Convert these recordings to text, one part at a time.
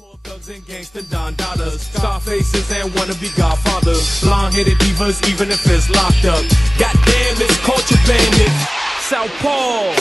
More thugs and gangsta Don Dollars, star faces and wannabe godfathers, blonde-headed divas even if it's locked up. Goddamn, it's culture bandit, South Paul.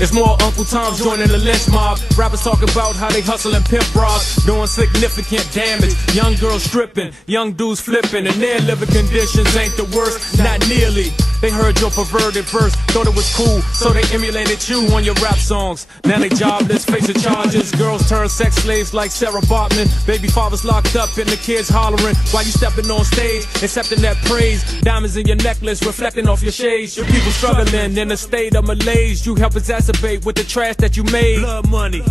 It's more Uncle Tom's joining the lynch mob. Rappers talk about how they hustle and pimp bras, doing significant damage. Young girls stripping, young dudes flipping, and their living conditions ain't the worst, not nearly. They heard your perverted verse, thought it was cool, so they emulated you on your rap songs. Now they jobless, facing charges. Girls turn sex slaves like Sarah Bartman. Baby fathers locked up and the kids hollering while you stepping on stage, accepting that praise. Diamonds in your necklace reflecting off your shades. Your people struggling in a state of malaise. You help exacerbate with the trash that you made. Blood money.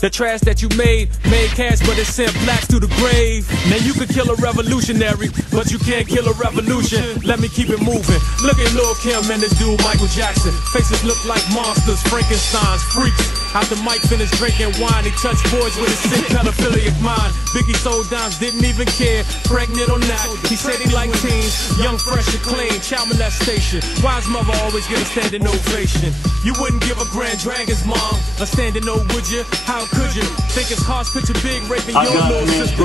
The trash that you made cash, but it sent blacks to the grave. Now you could kill a revolutionary, but you can't kill a revolution. Let me keep it moving. Look at Lil' Kim and this dude Michael Jackson. Faces look like monsters, Frankensteins, freaks. After Mike finished drinking wine, he touched boys with his sick pedophilic mind. Biggie sold dimes, didn't even care, pregnant or not. He said he liked teens, young, fresh and clean, child molestation. Why his mother always get a standing ovation? You wouldn't give a Grand Dragon's mom a standing O, would you? How could you? Think it's hard, picture big, raping your little sister.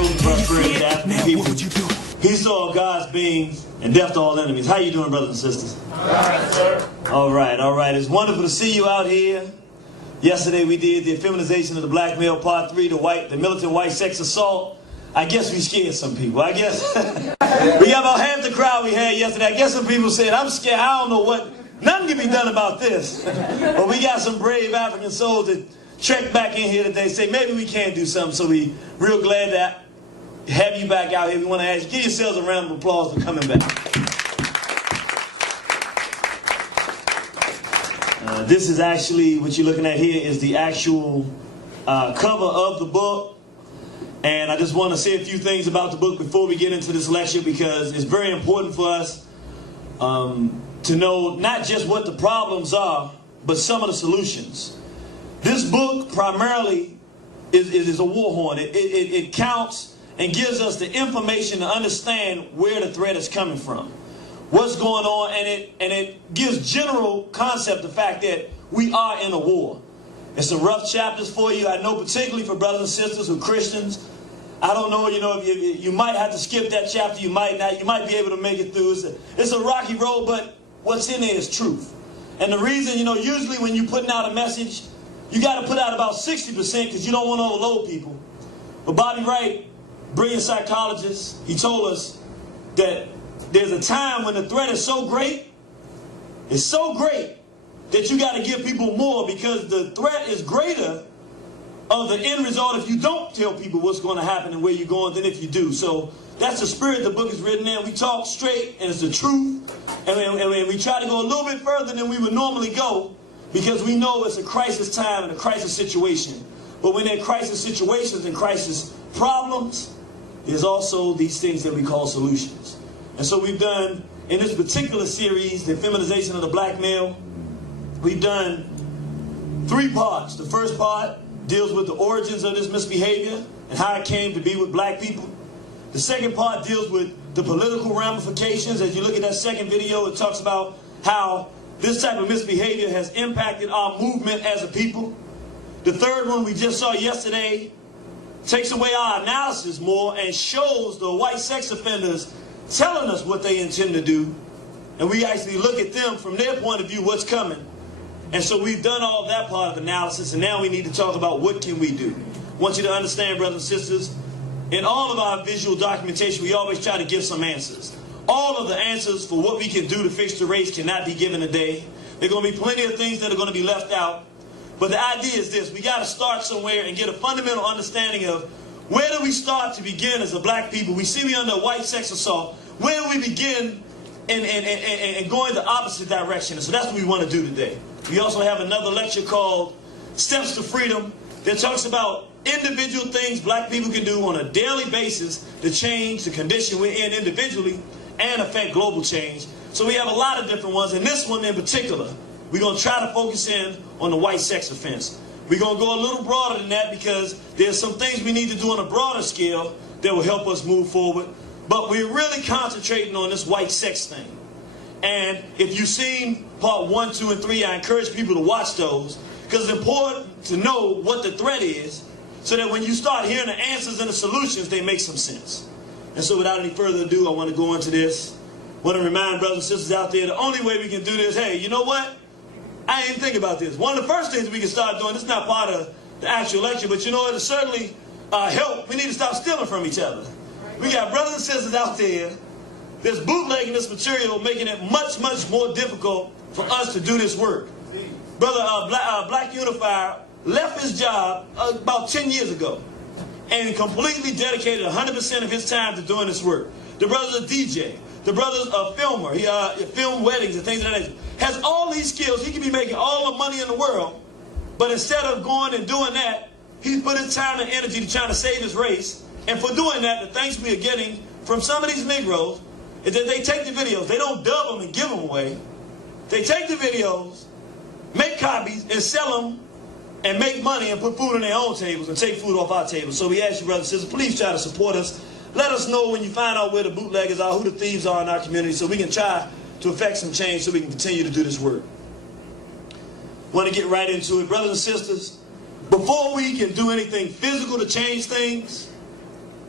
Now what would you do? Peace to all God's beings and death to all enemies. How you doing, brothers and sisters? All right, sir. All right. It's wonderful to see you out here. Yesterday we did the Effeminization of the Black Male Part 3, the militant white sex assault. I guess we scared some people. I guess we got about half the crowd we had yesterday. I guess some people said, I'm scared, I don't know what, nothing can be done about this. But we got some brave African souls that trekked back in here today, say maybe we can do something. So we real glad to have you back out here. We want to ask you, give yourselves a round of applause for coming back. This is actually, what you're looking at here is the actual cover of the book. And I just want to say a few things about the book before we get into this lecture, because it's very important for us to know not just what the problems are, but some of the solutions. This book primarily is a war horn. It counts and gives us the information to understand where the threat is coming from, what's going on, and it gives general concept the fact that we are in a war. It's some rough chapters for you. I know particularly for brothers and sisters who are Christians. I don't know, if you might have to skip that chapter, you might not. You might be able to make it through. It's a rocky road, but what's in there is truth. And the reason, usually when you're putting out a message, you got to put out about 60% because you don't want to overload people. But Bobby Wright, brilliant psychologist, he told us that there's a time when the threat is so great, it's so great, that you got to give people more, because the threat is greater of the end result if you don't tell people what's going to happen and where you're going than if you do. So that's the spirit the book is written in. We talk straight, and it's the truth. And we try to go a little bit further than we would normally go, because we know it's a crisis time and a crisis situation. But when there are crisis situations and crisis problems, there's also these things that we call solutions. And so we've done, in this particular series, the Effeminization of the Black Male, we've done 3 parts. The first part deals with the origins of this misbehavior and how it came to be with black people. The second part deals with the political ramifications. As you look at that second video, it talks about how this type of misbehavior has impacted our movement as a people. The third one we just saw yesterday takes away our analysis more and shows the white sex offenders telling us what they intend to do. And we actually look at them from their point of view, what's coming. And so we've done all of that part of analysis, and now we need to talk about what can we do. I want you to understand, brothers and sisters, in all of our visual documentation, we always try to give some answers. All of the answers for what we can do to fix the race cannot be given today. There are going to be plenty of things that are going to be left out. But the idea is this: we got to start somewhere and get a fundamental understanding of where do we start to begin as a black people. We see we under a white sex assault. Where do we begin and go in the opposite direction? And so that's what we want to do today. We also have another lecture called Steps to Freedom that talks about individual things black people can do on a daily basis to change the condition we're in individually and affect global change. So we have a lot of different ones, and this one in particular, we're going to try to focus in on the white sex offense. We're going to go a little broader than that because there's some things we need to do on a broader scale that will help us move forward. But we're really concentrating on this white sex thing. And if you've seen part 1, 2, and 3, I encourage people to watch those, because it's important to know what the threat is so that when you start hearing the answers and the solutions, they make some sense. And so without any further ado, I want to go into this. I want to remind brothers and sisters out there, the only way we can do this, hey, you know what? I didn't think about this. One of the first things we can start doing, this is not part of the actual lecture, but you know, it'll certainly help. We need to stop stealing from each other. We got brothers and sisters out there that's bootlegging this material, making it much, much more difficult for us to do this work. Brother Black Unifier left his job about 10 years ago and completely dedicated 100% of his time to doing this work. The brother's a DJ. The brother's a filmer. He filmed weddings and things of that nature. Has all these skills. He can be making all the money in the world, but instead of going and doing that, he's put his time and energy to trying to save his race. And for doing that, the thanks we are getting from some of these Negroes is that they take the videos. They don't dub them and give them away. They take the videos, make copies, and sell them, and make money and put food on their own tables and take food off our tables. So we ask you, brothers and sisters, please try to support us. Let us know when you find out where the bootleggers are, who the thieves are in our community, so we can try to effect some change so we can continue to do this work. Want to get right into it. Brothers and sisters, before we can do anything physical to change things,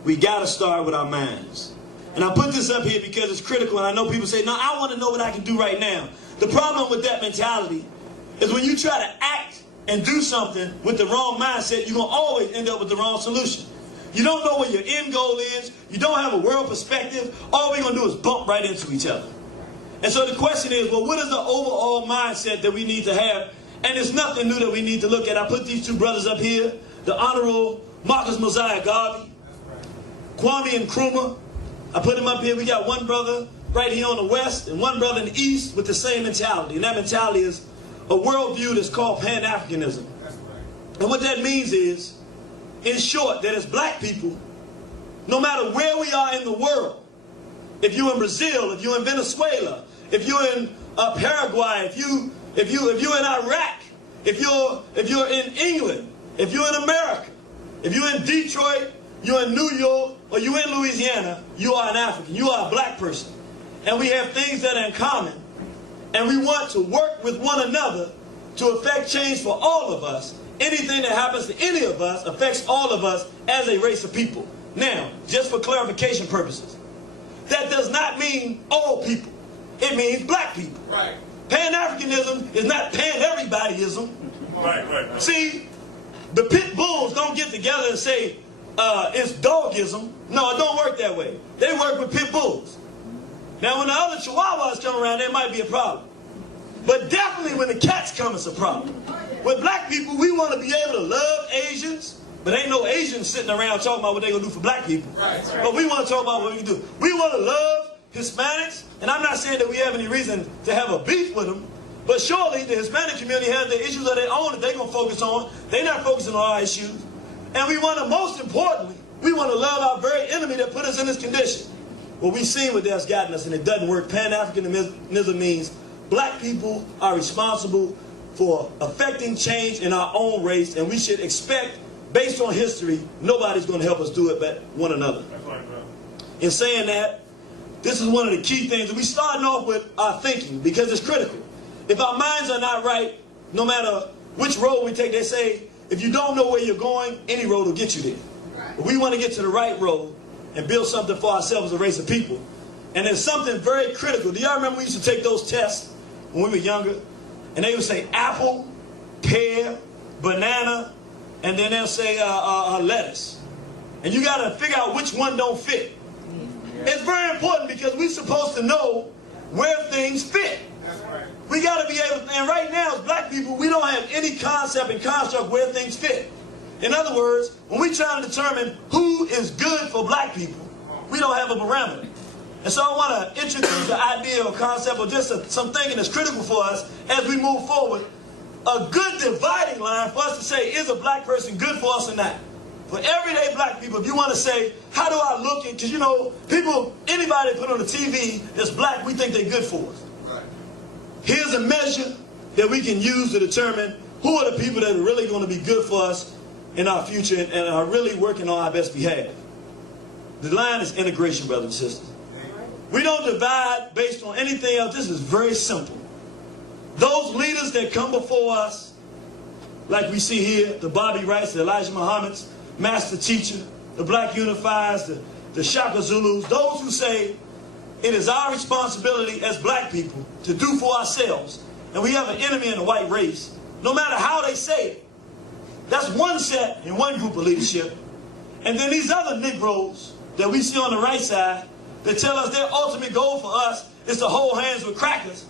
we got to start with our minds. And I put this up here because it's critical, and I know people say, no, I want to know what I can do right now. The problem with that mentality is when you try to act and do something with the wrong mindset, you're going to always end up with the wrong solution. You don't know what your end goal is. You don't have a world perspective. All we're going to do is bump right into each other. And so the question is, well, what is the overall mindset that we need to have? And it's nothing new that we need to look at. I put these two brothers up here, the Honorable Marcus Mosiah Garvey, Kwame Nkrumah. I put them up here. We got one brother right here on the west and one brother in the east with the same mentality. And that mentality is a worldview that's called Pan-Africanism. And what that means is, in short, that as black people, no matter where we are in the world, if you're in Brazil, if you're in Venezuela, if you're in Paraguay, if you're in Iraq, if you're in England, if you're in America, if you're in Detroit, you're in New York, or you're in Louisiana, you are an African, you are a black person. And we have things that are in common. And we want to work with one another to effect change for all of us. Anything that happens to any of us affects all of us as a race of people. Now, just for clarification purposes, that does not mean all people. It means black people. Right. Pan-Africanism is not pan-everybodyism. Right. See, the pit bulls don't get together and say, it's dogism. No, it don't work that way. They work with pit bulls. Now, when the other chihuahuas come around, there might be a problem. But definitely when the cats come, it's a problem. With black people, we want to be able to love Asians, but ain't no Asians sitting around talking about what they're going to do for black people. Right. But we want to talk about what we can do. We want to love Hispanics, and I'm not saying that we have any reason to have a beef with them, but surely the Hispanic community has their issues of their own that they're going to focus on. They're not focusing on our issues. And we want to, most importantly, we want to love our very enemy that put us in this condition. Well, we've seen what that's gotten us, and it doesn't work. Pan-Africanism means black people are responsible for affecting change in our own race, and we should expect, based on history, nobody's going to help us do it but one another. In saying that, this is one of the key things. We're starting off with our thinking because it's critical. If our minds are not right, no matter which road we take, they say, if you don't know where you're going, any road will get you there. But we want to get to the right road and build something for ourselves as a race of people. And there's something very critical. Do y'all remember we used to take those tests when we were younger? And they would say apple, pear, banana, and then they'll say lettuce. And you got to figure out which one don't fit. It's very important because we're supposed to know where things fit. We got to be able, and right now as black people, we don't have any concept and construct where things fit. In other words, when we try to determine who is good for black people, we don't have a parameter. And so I want to introduce the idea or concept or just some thinking that's critical for us as we move forward. A good dividing line for us to say, is a black person good for us or not? For everyday black people, if you want to say, how do I look? Because, you know, people, anybody put on the TV that's black, we think they're good for us. Right. Here's a measure that we can use to determine who are the people that are really going to be good for us in our future and are really working on our best behalf. The line is integration, brothers and sisters. We don't divide based on anything else. This is very simple. Those leaders that come before us like we see here, the Bobby Wrights, the Elijah Muhammad's, Master Teacher, the Black Unifiers, the Shaka Zulus, those who say it is our responsibility as black people to do for ourselves, and we have an enemy in the white race, no matter how they say it. That's one set and one group of leadership. And then these other Negroes that we see on the right side that tell us their ultimate goal for us is to hold hands with crackers.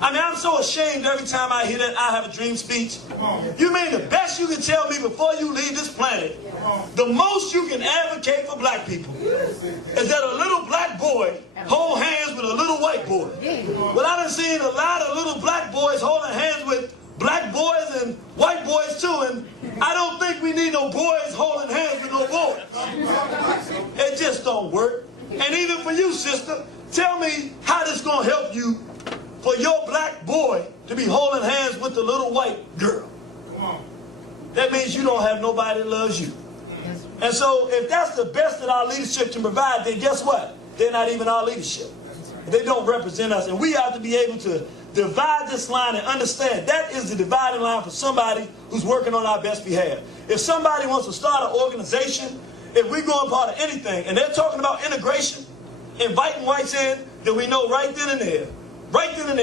I mean, I'm so ashamed every time I hear that I have a dream speech. You mean the best you can tell me before you leave this planet, the most you can advocate for black people is that a little black boy hold hands with a little white boy. Well, I've been seeing a lot of little black boys holding hands with black boys and white boys too, and I don't think we need no boys holding hands with no boys. It just don't work. And even for you, sister, tell me how this gonna help you for your black boy to be holding hands with the little white girl. That means you don't have nobody that loves you. And so if that's the best that our leadership can provide, then guess what? They're not even our leadership. They don't represent us. And we have to be able to divide this line and understand that is the dividing line for somebody who's working on our best behalf. If somebody wants to start an organization, if we're going part of anything, and they're talking about integration, inviting whites in, then we know right then and there,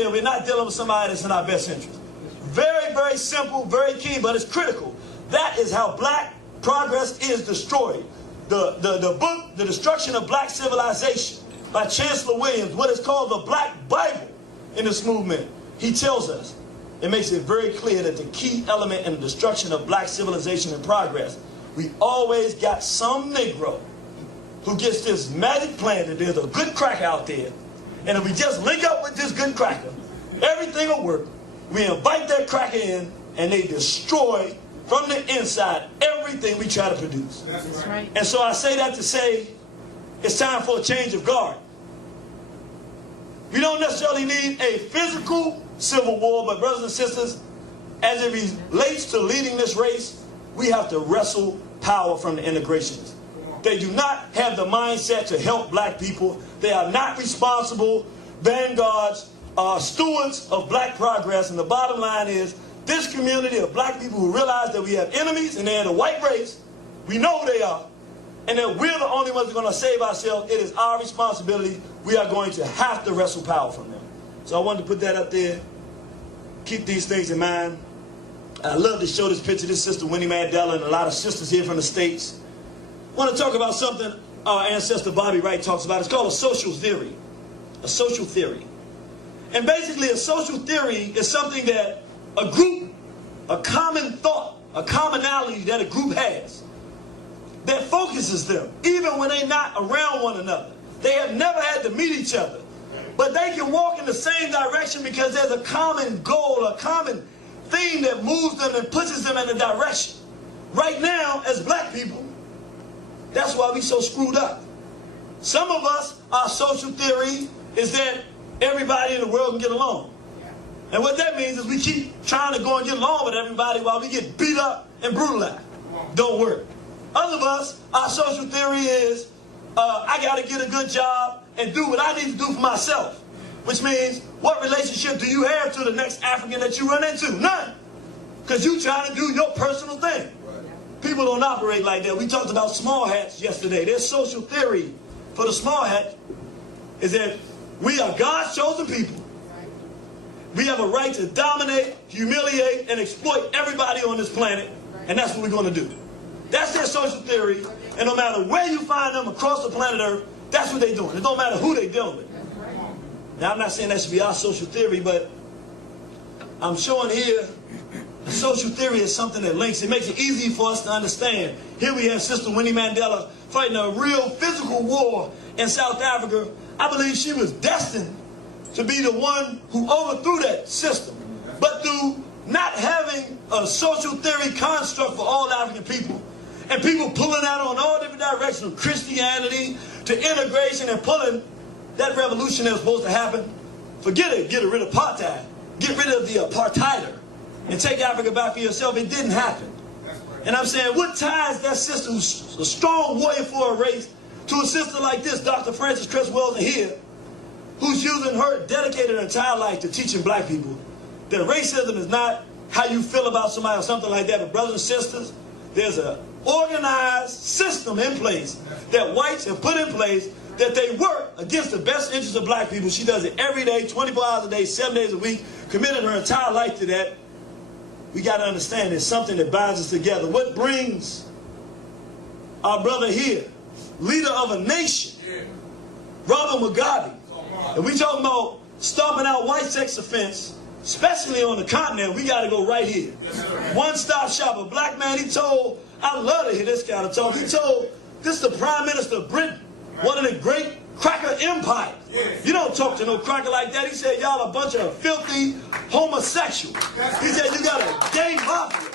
we're not dealing with somebody that's in our best interest. Very, very simple, very key, but it's critical. That is how black progress is destroyed. The book, The Destruction of Black Civilization, by Chancellor Williams, what is called the Black Bible in this movement, he tells us, it makes it very clear that the key element in the destruction of black civilization and progress, we always got some Negro who gets this magic plan that there's a good cracker out there, and if we just link up with this good cracker, everything will work. We invite that cracker in, and they destroy from the inside everything we try to produce. That's right. And so I say that to say, it's time for a change of guard. We don't necessarily need a physical civil war, but brothers and sisters, as it relates to leading this race, we have to wrestle power from the integrationists. They do not have the mindset to help black people. They are not responsible vanguards, stewards of black progress. And the bottom line is, this community of black people who realize that we have enemies and they're in the white race, we know they are, and that we're the only ones who are going to save ourselves. It is our responsibility. We are going to have to wrestle power from them. So I wanted to put that up there. Keep these things in mind. I love to show this picture. This sister Winnie Mandela and a lot of sisters here from the States. I want to talk about something our ancestor Bobby Wright talks about. It's called a social theory. A social theory. And basically a social theory is something that a group, a common thought, a commonality that a group has that focuses them, even when they're not around one another. They have never had to meet each other, but they can walk in the same direction because there's a common goal, a common theme that moves them and pushes them in a direction. Right now, as black people, that's why we so screwed up. Some of us, our social theory is that everybody in the world can get along. And what that means is we keep trying to go and get along with everybody while we get beat up and brutalized. Don't work. Other of us, our social theory is, I got to get a good job and do what I need to do for myself. Which means, what relationship do you have to the next African that you run into? None. Because you trying to do your personal thing. People don't operate like that. We talked about small hats yesterday. Their social theory for the small hat is that we are God's chosen people. We have a right to dominate, humiliate, and exploit everybody on this planet, and that's what we're going to do. That's their social theory, and no matter where you find them across the planet Earth, that's what they're doing. It don't matter who they're dealing with. Now, I'm not saying that should be our social theory, but I'm showing here the social theory is something that links. It makes it easy for us to understand. Here we have Sister Winnie Mandela fighting a real physical war in South Africa. I believe she was destined to be the one who overthrew that system. But through not having a social theory construct for all African people, and people pulling out on all different directions, from Christianity to integration and pulling that revolution that was supposed to happen, forget it, get rid of apartheid, get rid of the apartheider, and take Africa back for yourself. It didn't happen. And I'm saying, what ties that sister who's a strong warrior for a race to a sister like this, Dr. Frances Cress Welsing here, who's using her dedicated entire life to teaching black people that racism is not how you feel about somebody or something like that. But brothers and sisters, there's an organized system in place that whites have put in place that they work against the best interests of black people. She does it every day, 24 hours a day, 7 days a week, committed her entire life to that. We got to understand there's something that binds us together. What brings our brother here, leader of a nation, Robert Mugabe, and we talking about stomping out white sex offense, especially on the continent, we got to go right here. One-stop shop. A black man, he told, I love to hear this kind of talk, he told, this is the Prime Minister of Britain, one of the great cracker empires. You don't talk to no cracker like that. He said, y'all a bunch of filthy homosexuals. He said, you got a gay mafia.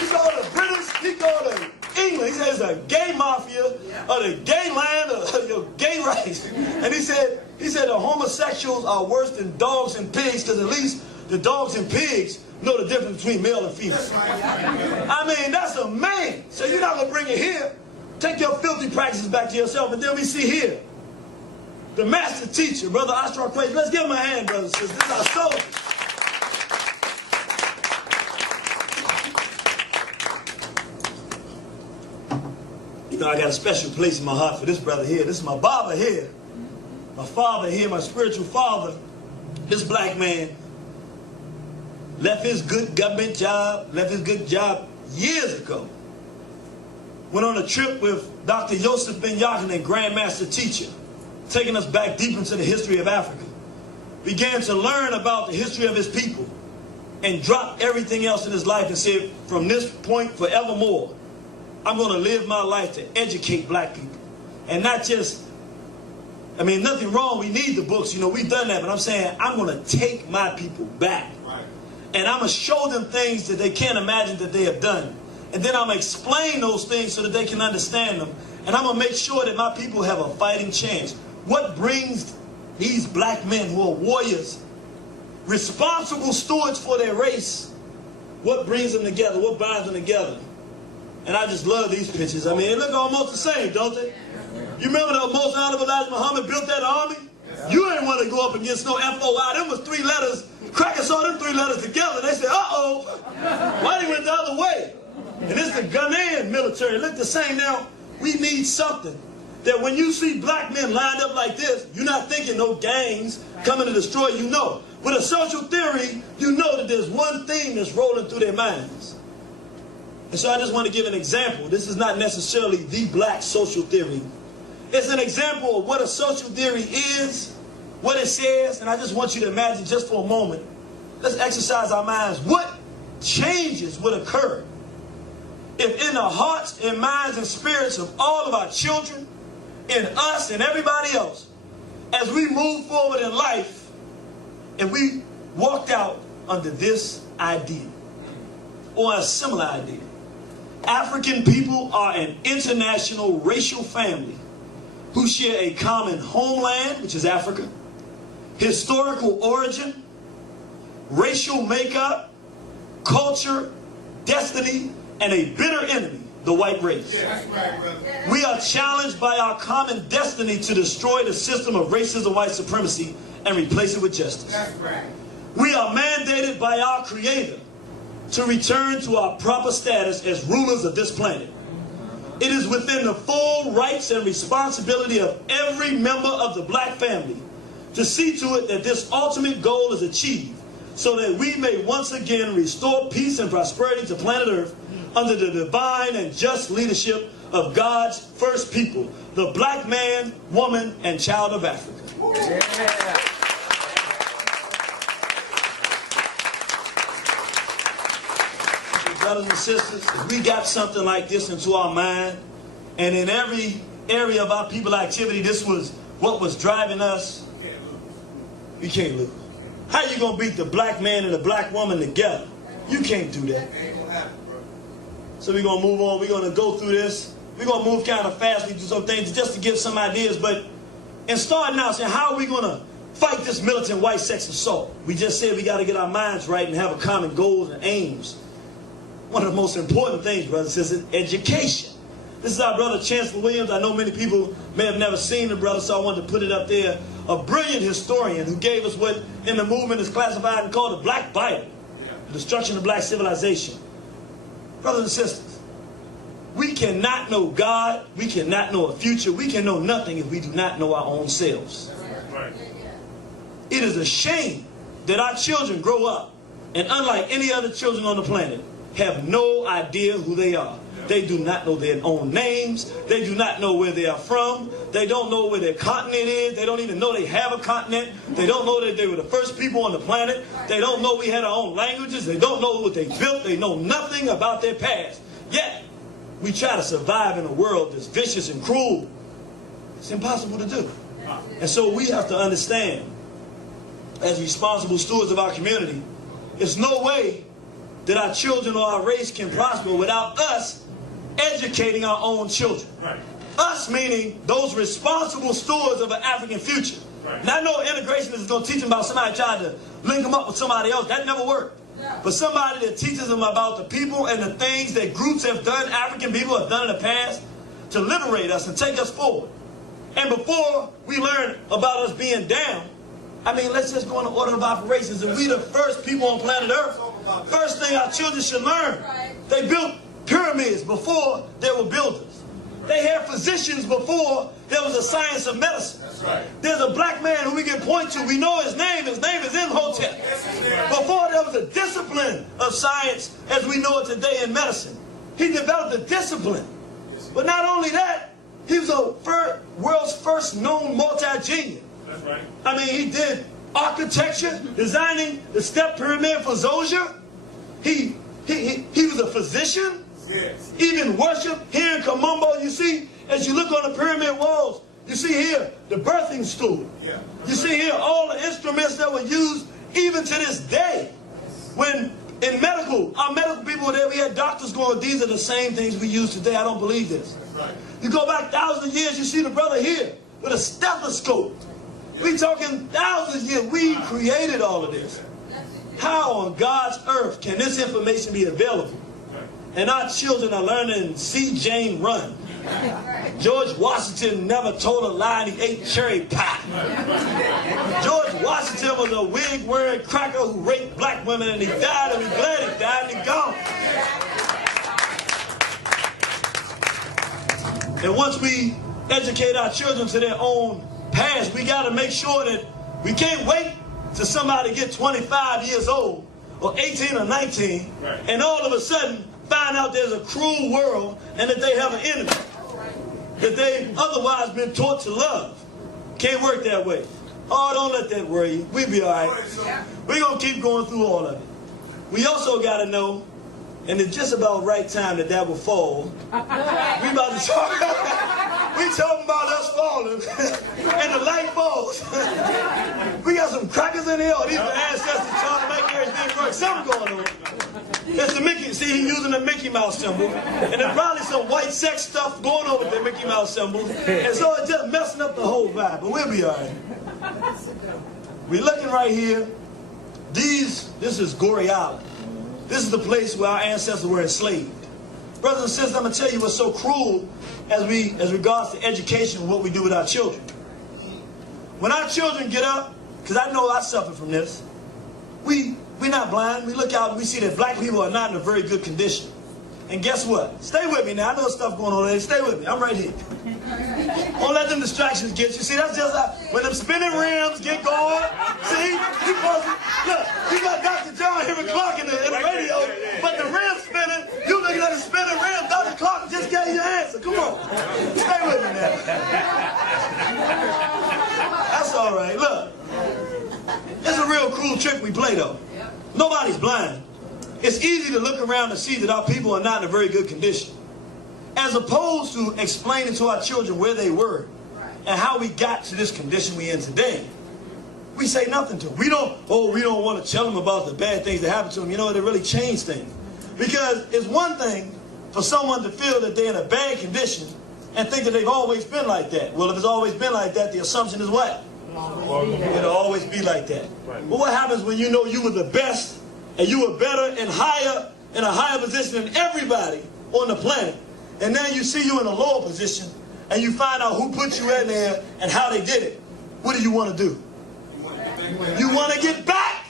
He called the British, he called the England. He said, it's a gay mafia of the gay land of your gay race. And he said the homosexuals are worse than dogs and pigs, because at least the dogs and pigs know the difference between male and female. I mean, that's a man. So you're not going to bring it here. Take your filthy practices back to yourself. And then we see here, the master teacher, Brother Ostrowcrazy. Let's give him a hand, brothers and sisters. This is our soldier. You know, I got a special place in my heart for this brother here. This is my Baba here. My father here, my spiritual father. This black man left his good government job, left his good job years ago. Went on a trip with Dr. Yosef Ben Yochanan, Grandmaster Teacher, taking us back deep into the history of Africa. Began to learn about the history of his people and dropped everything else in his life and said, from this point forevermore, I'm going to live my life to educate black people. And not just, I mean, nothing wrong, we need the books, you know, we've done that, but I'm saying I'm going to take my people back. Right. And I'm going to show them things that they can't imagine that they have done. And then I'm going to explain those things so that they can understand them. And I'm going to make sure that my people have a fighting chance. What brings these black men who are warriors, responsible stewards for their race, what brings them together? What binds them together? And I just love these pictures. I mean, they look almost the same, don't they? You remember the most honorable Elijah Muhammad built that army? You ain't want to go up against no FOI. Them was 3 letters. Crackers saw them 3 letters together. They said, uh-oh, why they went the other way? And it's the Ghanaian military. Look the same. Now, we need something that when you see black men lined up like this, you're not thinking no gangs coming to destroy you. No. With a social theory, you know that there's one thing that's rolling through their minds. And so I just want to give an example. This is not necessarily the black social theory. It's an example of what a social theory is, what it says, and I just want you to imagine just for a moment. Let's exercise our minds. What changes would occur if in the hearts and minds and spirits of all of our children, in us and everybody else, as we move forward in life, and we walked out under this idea, or a similar idea. African people are an international racial family who share a common homeland, which is Africa, historical origin, racial makeup, culture, destiny, and a bitter enemy, the white race. Yeah, that's right, brother. We are challenged by our common destiny to destroy the system of racism, white supremacy, and replace it with justice. That's right. We are mandated by our Creator to return to our proper status as rulers of this planet. It is within the full rights and responsibility of every member of the black family to see to it that this ultimate goal is achieved, so that we may once again restore peace and prosperity to planet Earth under the divine and just leadership of God's first people, the black man, woman, and child of Africa. Yeah. Brothers and sisters, if we got something like this into our mind, and in every area of our people activity, this was what was driving us, you can't lose. How you going to beat the black man and the black woman together? You can't do that. So we're going to move on. We're going to go through this. We're going to move kind of fast. We do some things just to give some ideas. But in starting out, saying, how are we going to fight this militant white sex assault? We just said we got to get our minds right and have a common goals and aims. One of the most important things, brothers, is education. This is our brother Chancellor Williams. I know many people may have never seen the brother, so I wanted to put it up there. A brilliant historian who gave us what in the movement is classified and called the Black Bible. the destruction of black civilization. Brothers and sisters, we cannot know God, we cannot know a future, we can know nothing if we do not know our own selves. Right. It is a shame that our children grow up and, unlike any other children on the planet, have no idea who they are. They do not know their own names. They do not know where they are from. They don't know where their continent is. They don't even know they have a continent. They don't know that they were the first people on the planet. They don't know we had our own languages. They don't know what they built. They know nothing about their past. Yet, we try to survive in a world that's vicious and cruel. It's impossible to do. And so we have to understand, as responsible stewards of our community, there's no way that our children or our race can prosper without us educating our own children. Right. Us meaning those responsible stewards of an African future. Right. Not no integration is going to teach them about somebody trying to link them up with somebody else. That never worked. Yeah. But somebody that teaches them about the people and the things that groups have done, African people have done in the past, to liberate us and take us forward. And before we learn about us being down, I mean, let's just go in the order of operations. And we the first people on planet Earth. First thing our children should learn. They built pyramids before there were builders. They had physicians before there was a science of medicine. There's a black man who we can point to. We know his name. His name is Imhotep. Before there was a discipline of science as we know it today in medicine. He developed a discipline. But not only that, he was the world's first known multi-genius. That's right. I mean, he did architecture, designing the step pyramid for Zosia. He was a physician. Yes. Even worship here in Kamumbo, you see, as you look on the pyramid walls, you see here the birthing stool. Yeah. You see here all the instruments that were used even to this day. When in medical, our medical people were there, we had doctors going, these are the same things we use today. I don't believe this. That's right. You go back thousands of years, you see the brother here with a stethoscope. We talking thousands of years. We created all of this. How on God's earth can this information be available? And our children are learning see Jane run. George Washington never told a lie and he ate cherry pie. George Washington was a wig-wearing cracker who raped black women and he died, and we're glad he died and he's gone. And once we educate our children to their own past, we got to make sure that we can't wait till somebody get 25 years old or 18 or 19 and all of a sudden find out there's a cruel world and that they have an enemy that they've otherwise been taught to love. Can't work that way. Oh, don't let that worry you. We'll be all right. We're going to keep going through all of it. We also got to know, and it's just about right time that that will fall. We about to talk. We talking about us falling, and the light falls. We got some crackers in here. These are ancestors trying to make everything work. Something going on. It's the Mickey. See, he's using the Mickey Mouse symbol, and there's probably some white sex stuff going on with the Mickey Mouse symbol, and so it's just messing up the whole vibe. But we'll be all right. We're looking right here. This is Goree Island. This is the place where our ancestors were enslaved. Brothers and sisters, I'm going to tell you what's so cruel as regards to education and what we do with our children. When our children get up, because I know I suffer from this, we're not blind. We look out and we see that black people are not in a very good condition. And guess what? Stay with me now. I know stuff going on there. Stay with me. I'm right here. Don't let them distractions get you. See, that's just when them spinning rims get going. See? Look, you got Dr. John Henry Clark in the radio, but the rim's spinning. You looking at the spinning rim. Dr. Clark just gave you your answer. Come on. Stay with me now. That's all right. Look. It's a real cruel trick we play, though. Nobody's blind. It's easy to look around and see that our people are not in a very good condition. As opposed to explaining to our children where they were and how we got to this condition we're in today, we say nothing to them. We don't want to tell them about the bad things that happened to them. You know, they really changed things. Because it's one thing for someone to feel that they're in a bad condition and think that they've always been like that. Well, if it's always been like that, the assumption is what? It'll always be like that. But what happens when you know you were the best and you were better and higher in a higher position than everybody on the planet, and then you see you in a lower position and you find out who put you in there and how they did it? What do you want to do? You want to get back.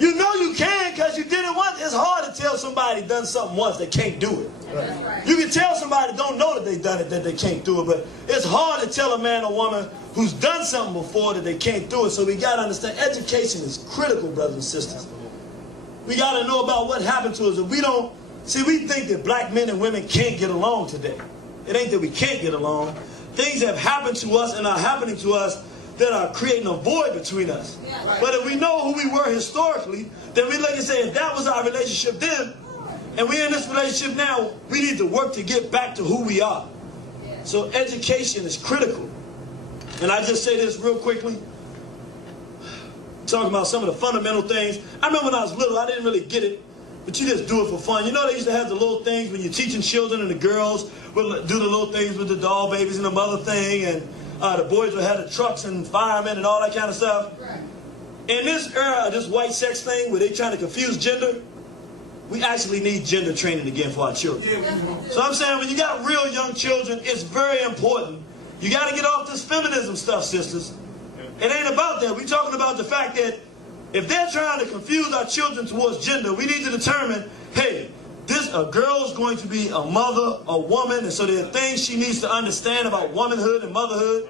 You know you can, because you did it once. It's hard to tell somebody done something once they can't do it. Right. You can tell somebody don't know that they done it that they can't do it, but it's hard to tell a man or woman who's done something before that they can't do it. So we got to understand education is critical, brothers and sisters. We got to know about what happened to us. If we don't, see, we think that black men and women can't get along today. It ain't that we can't get along. Things have happened to us and are happening to us that are creating a void between us. Yeah, right. But if we know who we were historically, then we look and say, if that was our relationship then, and we're in this relationship now, we need to work to get back to who we are. Yeah. So education is critical. And I just say this real quickly, talking about some of the fundamental things. I remember when I was little, I didn't really get it, but you just do it for fun. You know, they used to have the little things when you're teaching children, and the girls would do the little things with the doll babies and the mother thing, and the boys would have the trucks and firemen and all that kind of stuff. Right. In this era, this white sex thing where they trying to confuse gender, we actually need gender training again for our children. Yeah. So I'm saying when you got real young children, it's very important. You got to get off this feminism stuff, sisters. It ain't about that. We're talking about the fact that if they're trying to confuse our children towards gender, we need to determine, hey, a girl is going to be a mother, a woman, and so there are things she needs to understand about womanhood and motherhood.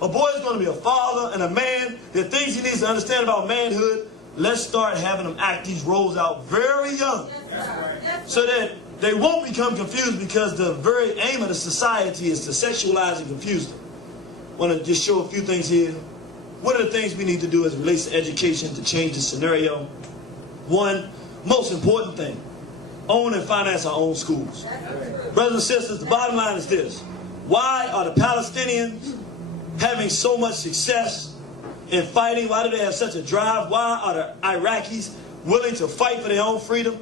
A boy is going to be a father and a man. There are things he needs to understand about manhood. Let's start having them act these roles out very young so that they won't become confused, because the very aim of the society is to sexualize and confuse them. I want to just show a few things here. What are the things we need to do as it relates to education to change the scenario? One, most important thing, own and finance our own schools. Brothers and sisters, the bottom line is this. Why are the Palestinians having so much success in fighting? Why do they have such a drive? Why are the Iraqis willing to fight for their own freedom,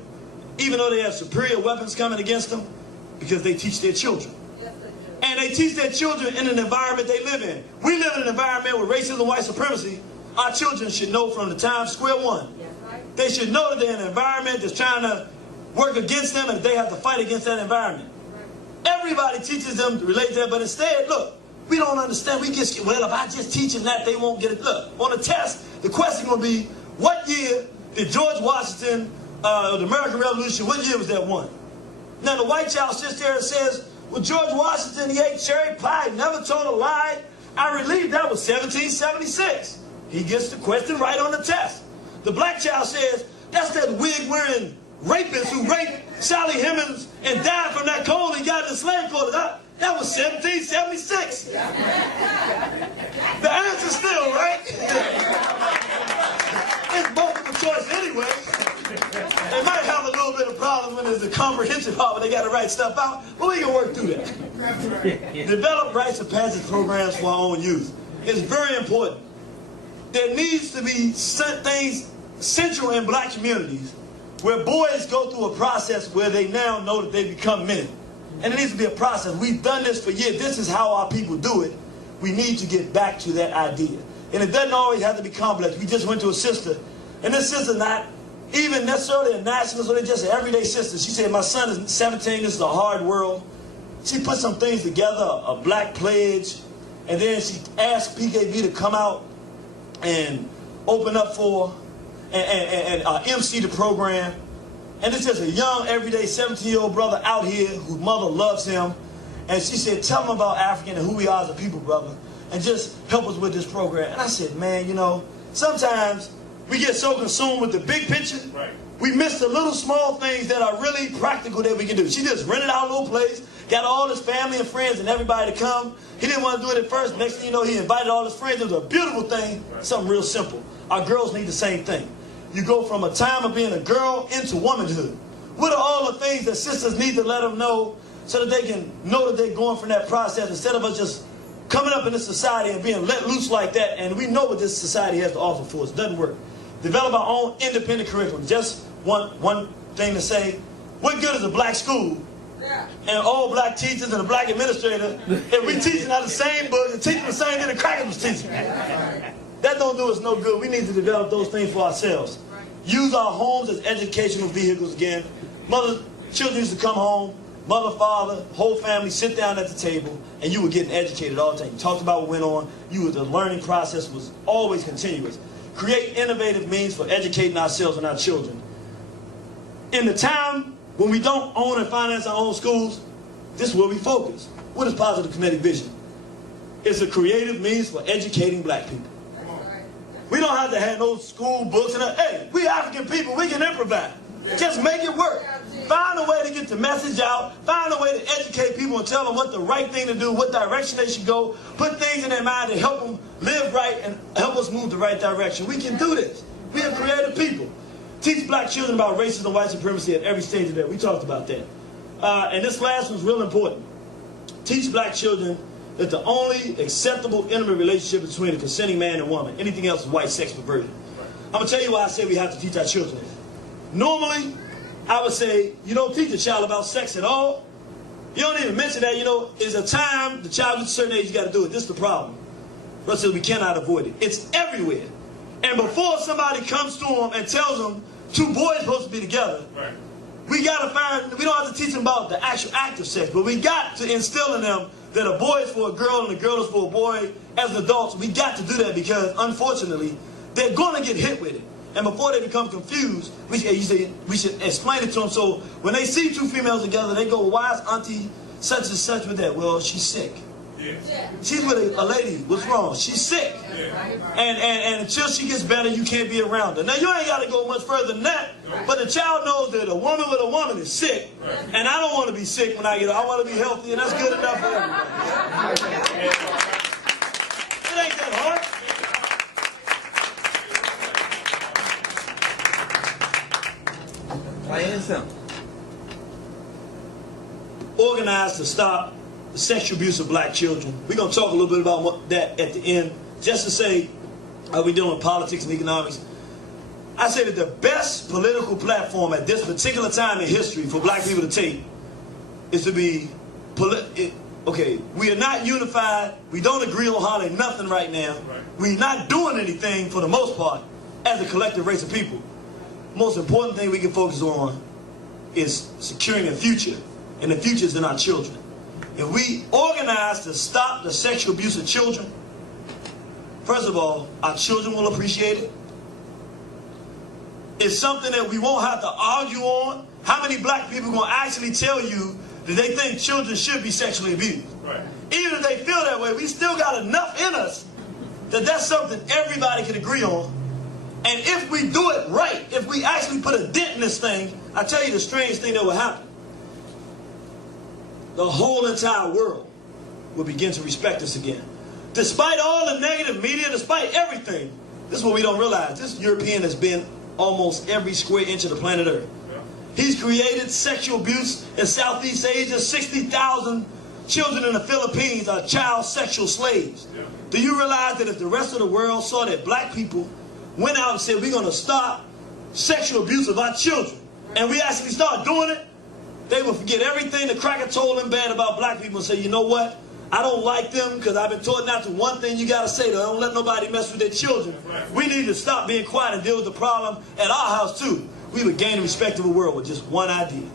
even though they have superior weapons coming against them? Because they teach their children. And they teach their children in an environment they live in. We live in an environment with racism, white supremacy. Our children should know from the time square one. They should know that they're in an environment that's trying to work against them, and they have to fight against that environment. Everybody teaches them to relate to that, but instead, look, we don't understand. We just, well, if I just teach them that, they won't get it. Look, on the test, the question will be, what year did George Washington, the American Revolution, what year was that won? Now, the white child sits there and says, well, George Washington, he ate cherry pie, never told a lie. I relieved that was 1776. He gets the question right on the test. The black child says, that's that wig-wearing rapist who raped Sally Hemings and died from that cold and got in the slave quarters. That was 1776. The answer's still right. It's multiple choice anyway. They might have a little bit of problem when there's the comprehensive part where they got to write stuff out, but we can work through that. Develop rites of passage programs for our own youth. It's very important. There needs to be things central in black communities where boys go through a process where they now know that they become men. And it needs to be a process. We've done this for years. This is how our people do it. We need to get back to that idea. And it doesn't always have to be complex. We just went to a sister, and this sister not even necessarily a nationalist, but just an everyday sister. She said, my son is 17, this is a hard world. She put some things together, a black pledge, and then she asked PKV to come out and open up for and MC the program. And it's just a young, everyday 17-year-old brother out here whose mother loves him. And she said, tell him about African and who we are as a people, brother, and just help us with this program. And I said, man, you know, sometimes we get so consumed with the big picture, right, we miss the little small things that are really practical that we can do. She just rented out a little place, got all his family and friends and everybody to come. He didn't want to do it at first. Next thing you know, he invited all his friends. It was a beautiful thing, right, something real simple. Our girls need the same thing. You go from a time of being a girl into womanhood. What are all the things that sisters need to let them know so that they can know that they're going from that process instead of us just coming up in this society and being let loose like that, and we know what this society has to offer for us. It doesn't work. Develop our own independent curriculum. Just one thing to say, what good is a black school and all black teachers and a black administrator if we teaching out of the same book and teaching the same thing the crackers was teaching? That don't do us no good. We need to develop those things for ourselves. Use our homes as educational vehicles again. Children used to come home, mother, father, whole family, sit down at the table, and you were getting educated all the time. You talked about what went on. The learning process was always continuous. Create innovative means for educating ourselves and our children. in the time when we don't own and finance our own schools, this is where we focus. What is Positive Kinetic Vision? It's a creative means for educating black people. We don't have to have no school books. Hey, we African people, we can improvise. Just make it work. Find a way to get the message out. Find a way to educate people and tell them what the right thing to do, what direction they should go. Put things in their mind to help them live right and help us move the right direction. We can do this. We are creative people. Teach black children about racism and white supremacy at every stage of that. We talked about that. And this last one's real important. Teach black children that the only acceptable intimate relationship between a consenting man and woman, anything else is white sex perversion. I'm going to tell you why I say we have to teach our children this. Normally, I would say, you don't teach a child about sex at all. You don't even mention that, it's a time the child gets a certain age, you got to do it. This is the problem. But says we cannot avoid it. It's everywhere. And before somebody comes to them and tells them two boys are supposed to be together, right, we got to find, we don't have to teach them about the actual act of sex, but we got to instill in them that a boy is for a girl and a girl is for a boy. As adults, we got to do that because, unfortunately, they're going to get hit with it. And before they become confused, we should explain it to them. So when they see two females together, they go, well, why is Auntie such and such with that? Well, she's sick. Yeah. She's with a lady. What's wrong? She's sick. Yeah. And until she gets better, you can't be around her. Now, you ain't got to go much further than that. Right. But the child knows that a woman with a woman is sick. Right. And I don't want to be sick when I get her. I want to be healthy, and that's good enough for everybody. It ain't that hard. Organized to stop the sexual abuse of black children. We're going to talk a little bit about that at the end. Just to say, are we dealing with politics and economics? I say that the best political platform at this particular time in history for black people to take is to be, okay, we are not unified. We don't agree on hardly nothing right now. Right. We're not doing anything for the most part as a collective race of people. Most important thing we can focus on is securing a future, and the future is in our children. If we organize to stop the sexual abuse of children, first of all, our children will appreciate it. It's something that we won't have to argue on. How many black people are going to actually tell you that they think children should be sexually abused? Right. Even if they feel that way, we still got enough in us that that's something everybody can agree on. And if we do it right, if we actually put a dent in this thing, I tell you the strange thing that will happen. The whole entire world will begin to respect us again. Despite all the negative media, despite everything, this is what we don't realize. This European has been almost every square inch of the planet Earth. He's created sexual abuse in Southeast Asia. 60,000 children in the Philippines are child sexual slaves. Do you realize that if the rest of the world saw that black people went out and said, we're going to stop sexual abuse of our children, and we actually start doing it, they will forget everything the cracker told them bad about black people and say, you know what? I don't like them because I've been taught not to. One thing you got to say to them, don't let nobody mess with their children. We need to stop being quiet and deal with the problem at our house too. We would gain the respect of the world with just one idea.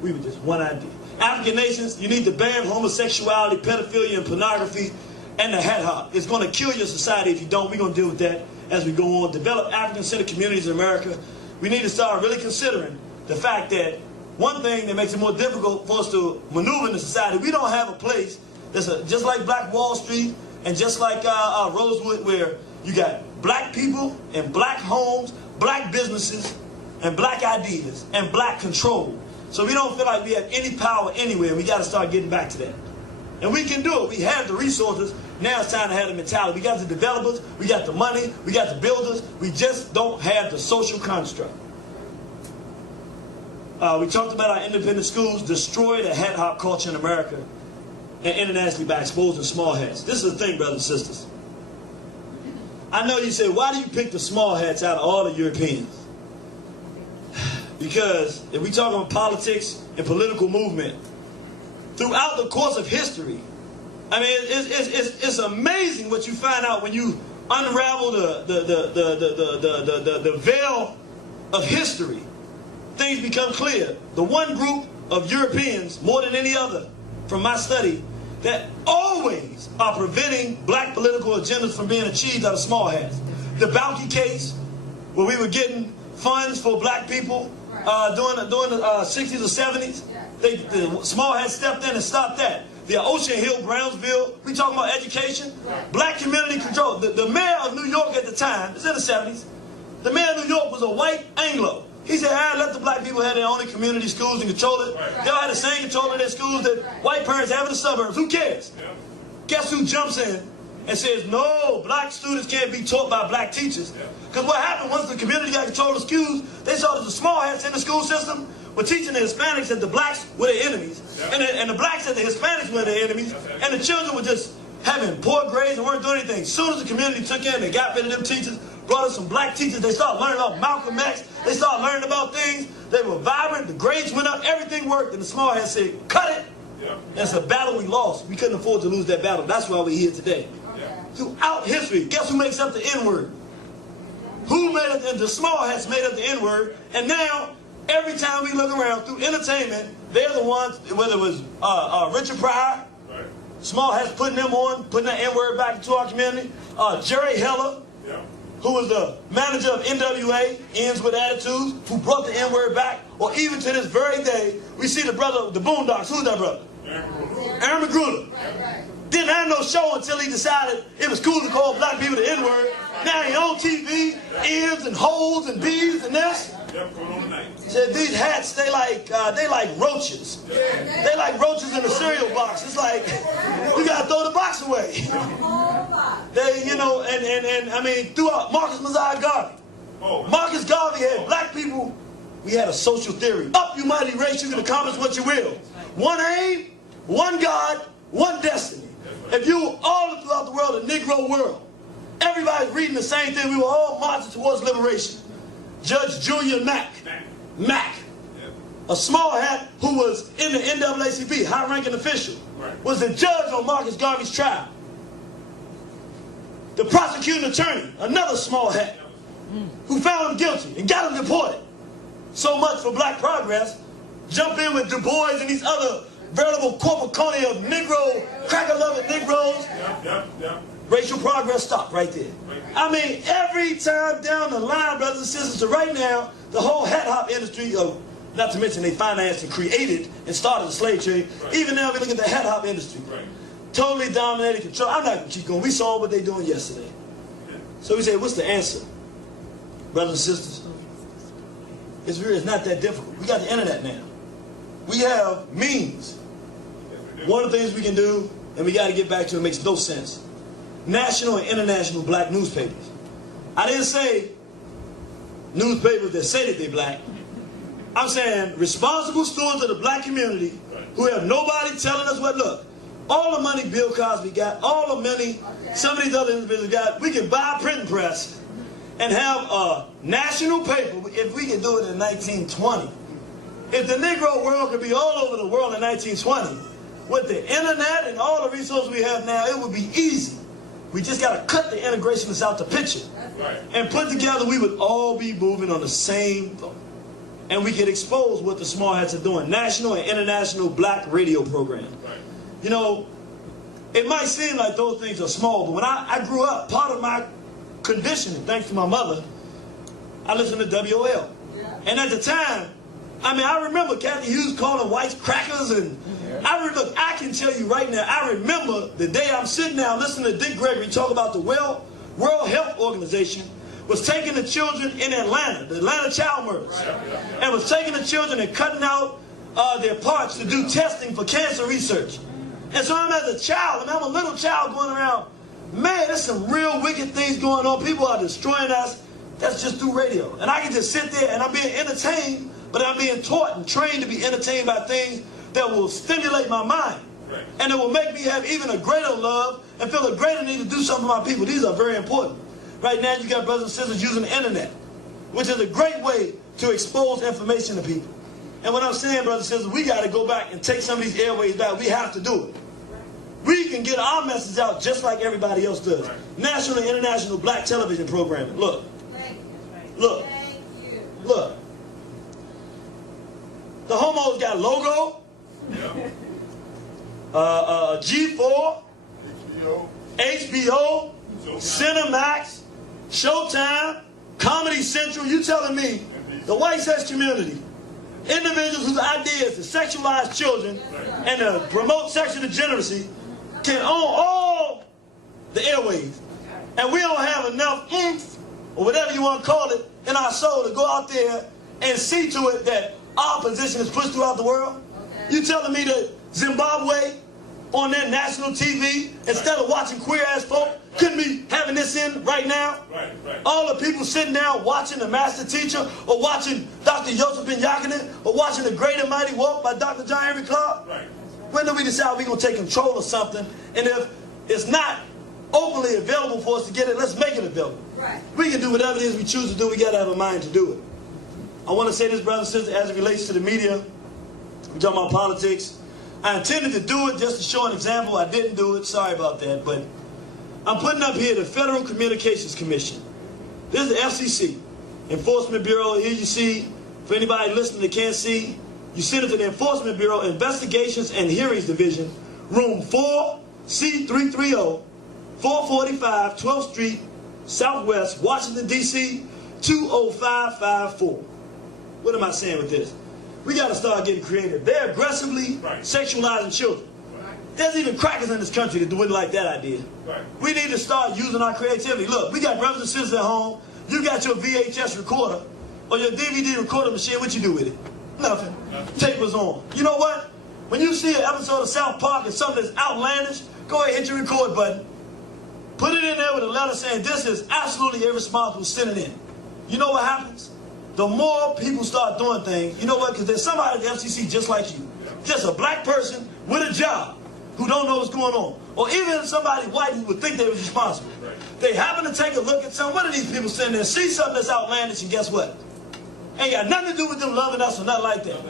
We with just one idea. African nations, you need to ban homosexuality, pedophilia, and pornography, and the head hop. It's going to kill your society if you don't. We're going to deal with that as we go on. Develop African-centered communities in America. We need to start really considering the fact that one thing that makes it more difficult for us to maneuver in the society, we don't have a place that's just like Black Wall Street and just like Rosewood, where you got black people and black homes, black businesses, and black ideas, and black control. So we don't feel like we have any power anywhere. We got to start getting back to that. And we can do it. We have the resources. Now it's time to have the mentality. We got the developers, we got the money, we got the builders. We just don't have the social construct. We talked about our independent schools, destroy the hat hop culture in America and internationally by exposing small hats. This is the thing, brothers and sisters. I know you say, why do you pick the small hats out of all the Europeans? Because if we talk about politics and political movement, throughout the course of history, I mean, it's amazing what you find out when you unravel the veil of history. Things become clear. The one group of Europeans, more than any other, from my study, that always are preventing black political agendas from being achieved are the small hats. The Balky case, where we were getting funds for black people during the 60s or 70s. The small hats stepped in and stopped that. The Ocean Hill, Brownsville, we talking about education. Black community control. The mayor of New York at the time, it's in the 70s, the mayor of New York was a white Anglo. He said, let the black people have their own community schools and control it. They all had the same control of their schools that white parents have in the suburbs. Who cares? Guess who jumps in and says, no, black students can't be taught by black teachers. Because what happened once the community got control of the schools, they saw that the small hats in the school system were teaching the Hispanics that the blacks were their enemies. And the blacks said the Hispanics were their enemies. And the children were just having poor grades and weren't doing anything. As soon as the community took in, they got rid of them teachers, brought in some black teachers. They started learning about Malcolm X. They started learning about things. They were vibrant. The grades went up. Everything worked. And the small hats said, cut it. That's a battle we lost. We couldn't afford to lose that battle. That's why we're here today. Throughout history, guess who makes up the N-word? Who made up the small hats made up the N-word? And now, every time we look around through entertainment, they're the ones, whether it was Richard Pryor, small hats putting them on, putting that N-word back into our community. Jerry Heller, who was the manager of NWA, Ends with Attitudes, who brought the N-word back. Or even to this very day, we see the brother, the Boondocks. Who's that brother? Aaron McGruder. Didn't have no show until he decided it was cool to call black people the N-word. Now he on TV, M's and holes and B's and this. Said these hats, they like roaches. They like roaches in a cereal box. It's like you gotta throw the box away. They, you know, and I mean throughout Marcus Mosiah Garvey. Marcus Garvey had black people. We had a social theory. Up, you mighty race, you can accomplish what you will. One aim, one God, one destiny. If you were all throughout the world, a Negro world, everybody's reading the same thing. We were all marching towards liberation. Judge Julian Mack, a small hat who was in the NAACP, high-ranking official, was the judge on Marcus Garvey's trial. The prosecuting attorney, another small hat, who found him guilty and got him deported. So much for black progress. Jump in with Du Bois and these other veritable corpusculi of Negro, cracker-loving Negroes. Racial progress stopped right there. I mean, every time down the line, brothers and sisters, so right now, the whole hat hop industry, not to mention they financed and created and started the slave trade. Even now, we look at the hat hop industry. Totally dominated, control. I'm not going to keep going. We saw what they doing yesterday. So we say, what's the answer? Brothers and sisters, it's not that difficult. We got the internet now. We have means. One of the things we can do, and we got to get back to it, makes no sense. National and international black newspapers. I didn't say newspapers that say that they're black. I'm saying responsible stewards of the black community who have nobody telling us what, look, all the money Bill Cosby got, all the money some of these other individuals got, we can buy a printing press and have a national paper if we can do it in 1920. If the Negro world could be all over the world in 1920, with the internet and all the resources we have now, it would be easy. We just got to cut the integrationists out the picture and put together, we would all be moving on the same thought. And we could expose what the small hats are doing. National and international black radio programs. You know, it might seem like those things are small, but when I grew up, part of my conditioning, thanks to my mother, I listened to WOL. And at the time, I mean, I remember Kathy Hughes calling whites crackers, and I can tell you right now, I remember the day I'm sitting down listening to Dick Gregory talk about the World Health Organization was taking the children in Atlanta, the Atlanta child murders, and was taking the children and cutting out their parts to do testing for cancer research. And so I'm as a child, I'm a little child going around, man, there's some real wicked things going on. People are destroying us. That's just through radio. And I can just sit there and I'm being entertained, but I'm being taught and trained to be entertained by things that will stimulate my mind. And it will make me have even a greater love and feel a greater need to do something for my people. These are very important. Right now you got brothers and sisters using the internet, which is a great way to expose information to people. And what I'm saying, brothers and sisters, we got to go back and take some of these airways back. We have to do it. We can get our message out just like everybody else does. National and international black television programming. Look. Look. Look. The homos got logo. G4. HBO. Cinemax. Showtime. Comedy Central. You telling me the white sex community individuals whose idea is to sexualize children and to promote sexual degeneracy can own all the airwaves. And we don't have enough oomph, or whatever you want to call it, in our soul to go out there and see to it that our position is pushed throughout the world. You telling me that Zimbabwe on their national TV, instead of watching queer-ass folk, couldn't be having this in right now? All the people sitting down watching the master teacher, or watching Dr. Joseph Ben Yakinen, or watching The Great and Mighty Walk by Dr. John Henry Clark? When do we decide we're going to take control of something, and if it's not openly available for us to get it, let's make it available. We can do whatever it is we choose to do. We got to have a mind to do it. I want to say this, brothers and sisters, as it relates to the media. We're talking about politics. I intended to do it just to show an example. I didn't do it. Sorry about that. But I'm putting up here the Federal Communications Commission. This is the FCC, Enforcement Bureau. Here you see, for anybody listening that can't see, you send it to the Enforcement Bureau, Investigations and Hearings Division, room 4C330, 445 12th Street, Southwest, Washington, D.C., 20554. What am I saying with this? We got to start getting creative. They're aggressively sexualizing children. There's even crackers in this country that wouldn't like that idea. We need to start using our creativity. Look, we got brothers and sisters at home. You got your VHS recorder or your DVD recorder machine. What you do with it? Nothing. Tape was on. You know what? When you see an episode of South Park and something that's outlandish, go ahead and hit your record button. Put it in there with a letter saying this is absolutely irresponsible, send it in. You know what happens? The more people start doing things, you know what? Because there's somebody at the FCC just like you. Just a black person with a job who don't know what's going on. Or even somebody white who would think they was responsible. They happen to take a look at some one of these people sitting there, see something that's outlandish, and guess what? Ain't got nothing to do with them loving us or nothing like that.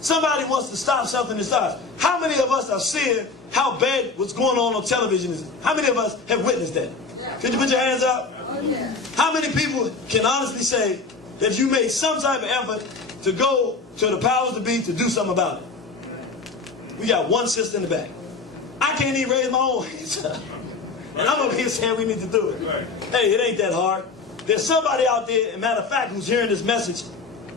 Somebody wants to stop something that starts. How many of us are seeing how bad what's going on television is? How many of us have witnessed that? Could you put your hands up? How many people can honestly say that you made some type of effort to go to the powers to be to do something about it? We got one sister in the back. I can't even raise my own hands up. And I'm over here saying we need to do it. Hey, it ain't that hard. There's somebody out there, as a matter of fact, who's hearing this message,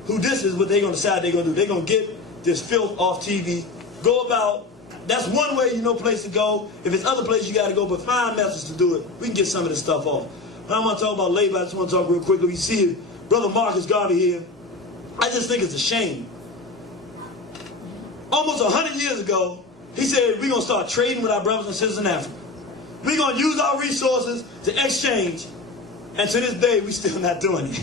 who this is what they're going to decide they're going to do. They're going to get this filth off TV. Go about. That's one way, you know, place to go. If it's other places, you got to go, but find methods to do it. We can get some of this stuff off. But I'm going to talk about labor. I just want to talk real quickly. We see Brother Marcus Garvey here. I just think it's a shame. Almost 100 years ago, he said we're going to start trading with our brothers and sisters in Africa. We're going to use our resources to exchange. And to this day, we're still not doing it.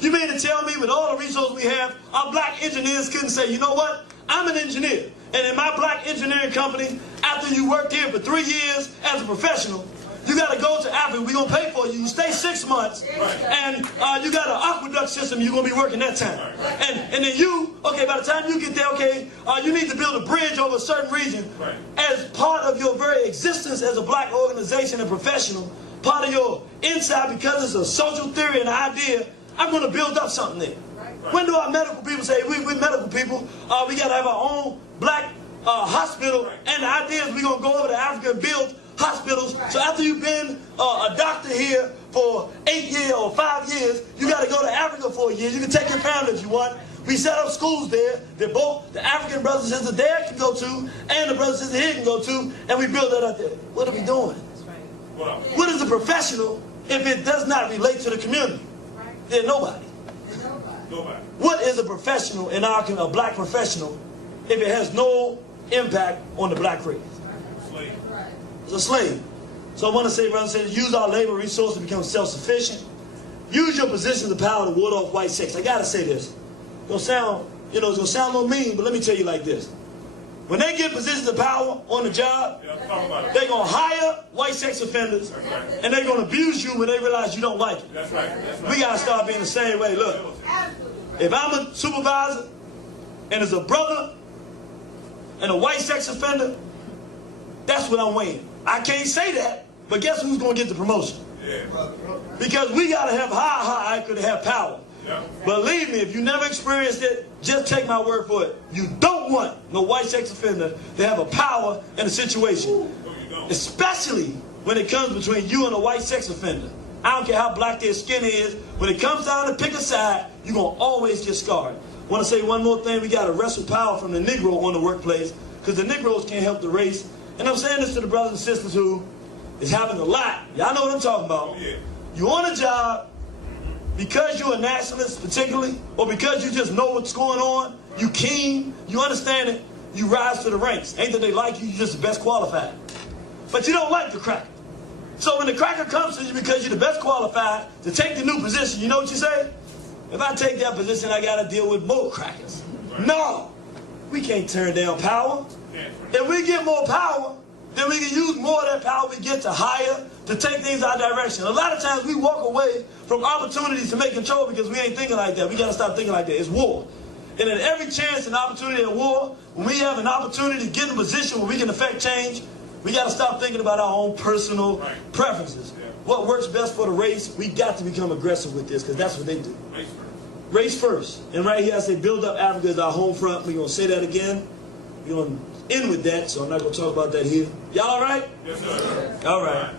You mean to tell me with all the resources we have, our black engineers couldn't say, you know what? I'm an engineer. And in my black engineering company, after you worked here for 3 years as a professional, you got to go to Africa. We're going to pay for you. You stay 6 months. And you got an aqueduct system. You're going to be working that time. And then you, okay, by the time you get there, okay, you need to build a bridge over a certain region. As part of your very existence as a black organization and professional, part of your inside, because it's a social theory and an idea, I'm going to build up something there. When do our medical people say, we're medical people, we got to have our own black hospital, and the idea is we're going to go over to Africa and build hospitals. So after you've been a doctor here for 8 years or 5 years, you got to go to Africa for a year. You can take your family if you want. We set up schools there that both the African brothers and sisters there can go to and the brothers and sisters here can go to, and we build that up there. What are we doing? What is a professional if it does not relate to the community? They're nobody. What is a professional in a black professional if it has no impact on the black race? It's a slave. So I want to say, brothers and sisters, use our labor resources to become self-sufficient. Use your positions of power to ward off white sex. I got to say this. It's going to sound, it's going to sound a little mean, but let me tell you like this. When they get positions of power on the job, they're going to hire white sex offenders, and they're going to abuse you when they realize you don't like it. We got to start being the same way. Look, if I'm a supervisor, and there's a brother and a white sex offender, that's what I'm weighing. I can't say that, but guess who's going to get the promotion? Because we got to have high IQ to have power. Believe me, if you never experienced it, just take my word for it. You don't want no white sex offender to have a power in a situation. Especially when it comes between you and a white sex offender. I don't care how black their skin is. When it comes down to pick a side, you're going to always get scarred. Want to say one more thing. We got to wrestle power from the Negro on the workplace, because the Negroes can't help the race. And I'm saying this to the brothers and sisters who is having a lot. Y'all know what I'm talking about. Yeah. You on a job because you're a nationalist particularly, or because you just know what's going on, you keen, you understand it, you rise to the ranks. Ain't that they like you, you're just the best qualified. But you don't like the cracker. So when the cracker comes to you because you're the best qualified to take the new position, you know what you say? If I take that position, I got to deal with more crackers. No, we can't turn down power. If we get more power, then we can use more of that power we get to hire, to take things our direction. A lot of times we walk away from opportunities to make control because we ain't thinking like that. We got to stop thinking like that. It's war. And at every chance and opportunity at war, when we have an opportunity to get in a position where we can affect change, we got to stop thinking about our own personal preferences. Yeah. What works best for the race, we got to become aggressive with this, because that's what they do. Race first. Race first. And right here I say build up Africa as our home front. We're going to say that again. We're going to end with that, so I'm not going to talk about that here. Y'all all right? Yes, sir. All right.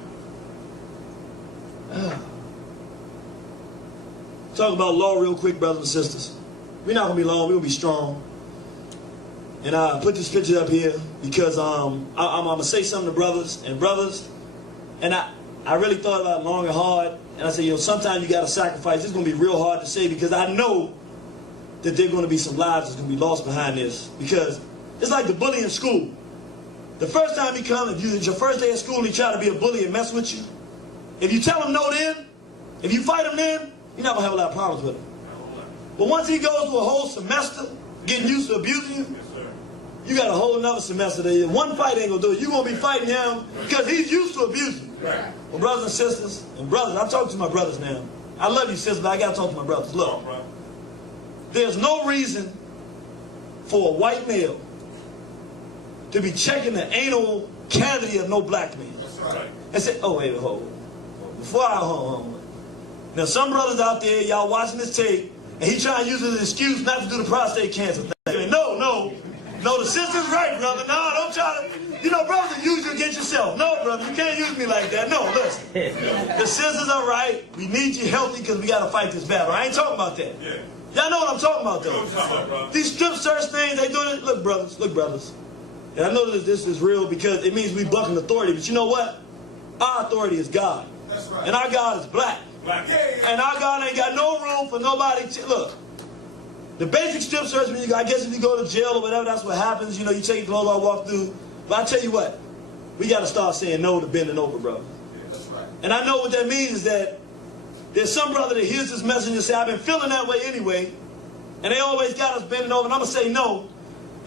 Talk about law real quick, brothers and sisters. We're not going to be long. We're going to be strong. And I put this picture up here because I'm going to say something to brothers. And I really thought about it long and hard. And I said, you know, sometimes you got to sacrifice. It's going to be real hard to say, because I know that there are going to be some lives that's going to be lost behind this. Because it's like the bully in school. The first time he comes, if it's your first day of school and he try to be a bully and mess with you, if you tell him no then, if you fight him then, you're not going to have a lot of problems with him. But once he goes through a whole semester getting used to abusing you, you got a whole another semester there. One fight ain't going to do it. You're going to be fighting him because he's used to abusing you. Well, brothers and sisters, and brothers, I'm talking to my brothers now. I love you, sisters, but I got to talk to my brothers. Look, there's no reason for a white male to be checking the anal cavity of no black man. That's right. And say, oh, wait, hold on. Before I hold on. Now, some brothers out there, y'all watching this tape, and he trying to use it as an excuse not to do the prostate cancer thing. No, the sister's right, brother. No, don't try to, you know, brother, use you against yourself. No, brother, you can't use me like that. No, listen. The sisters are right. We need you healthy because we got to fight this battle. I ain't talking about that. Yeah. Y'all know what I'm talking about, though. These strip search things, they doing it. Look, brothers. And I know that this is real because it means we bucking authority. But you know what? Our authority is God. That's right. And our God is black. And our God ain't got no room for nobody to, look. The basic strip search, I guess if you go to jail or whatever, that's what happens. You know, you take your clothes off, walk through. But I tell you what, we got to start saying no to bending over, brother. Yeah, that's right. And I know what that means is that there's some brother that hears this message and say, I've been feeling that way anyway. And they always got us bending over. And I'm going to say no.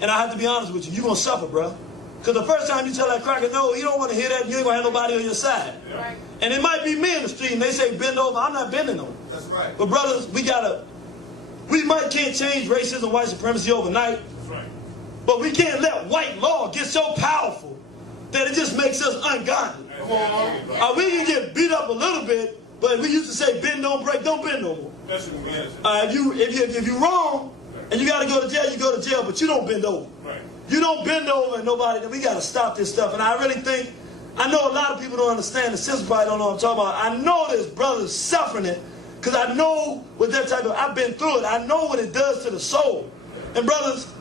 And I have to be honest with you. You're going to suffer, bro. Because the first time you tell that cracker no, you don't want to hear that. You ain't going to have nobody on your side. Yeah. Right. And it might be me in the street and they say bend over. I'm not bending over. That's right. But brothers, we can't change racism, white supremacy overnight. That's right. But we can't let white law get so powerful that it just makes us ungodly. We can get beat up a little bit, but we used to say bend, don't break, don't bend no more. If you're wrong and you got to go to jail, you go to jail, but you don't bend over. Right. You don't bend over and nobody, then we got to stop this stuff. And I really think, I know a lot of people don't understand, the sisters probably don't know what I'm talking about. I know there's brothers suffering it, because I know what that type of, I've been through it. I know what it does to the soul. And brothers,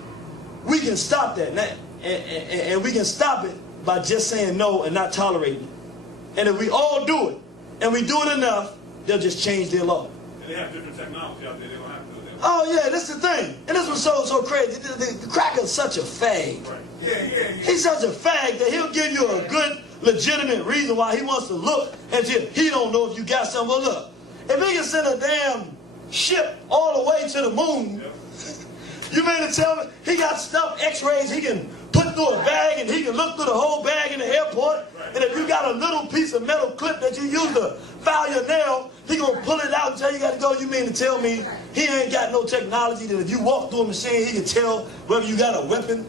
we can stop that. And we can stop it by just saying no and not tolerating it. And if we all do it, and we do it enough, they'll just change their law. And they have different technology out there. They don't have to do that. Oh, yeah, that's the thing. And this was so crazy. The cracker's such a fag. Right. Yeah. He's such a fag that he'll give you a good, legitimate reason why he wants to look as if he don't know if you got something. Well, look. If he can send a damn ship all the way to the moon, you mean to tell me he got stuff, x-rays, he can put through a bag and he can look through the whole bag in the airport, and if you got a little piece of metal clip that you use to file your nail, he gonna pull it out and tell you gotta go. You mean to tell me he ain't got no technology that if you walk through a machine, he can tell whether you got a weapon?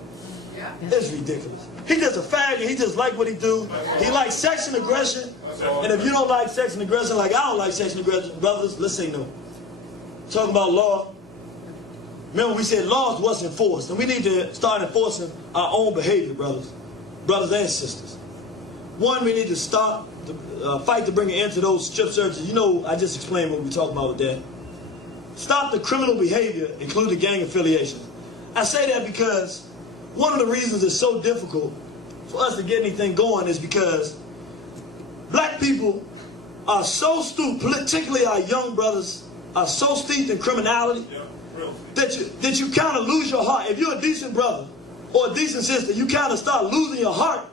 Yeah. It's ridiculous. He just a fag and he just like what he do. He likes sex and aggression. And if you don't like sex and aggression like I don't like sex and aggression, brothers, let's say no. Talking about law. Remember we said laws wasn't enforced. And we need to start enforcing our own behavior, brothers and sisters. One, we need to stop the fight to bring an end to those strip searches. You know, I just explained what we're talking about with that. stop the criminal behavior, including gang affiliation. I say that because one of the reasons it's so difficult for us to get anything going is because black people are so stupid, particularly our young brothers, are so steeped in criminality that you kind of lose your heart. If you're a decent brother or a decent sister, you kind of start losing your heart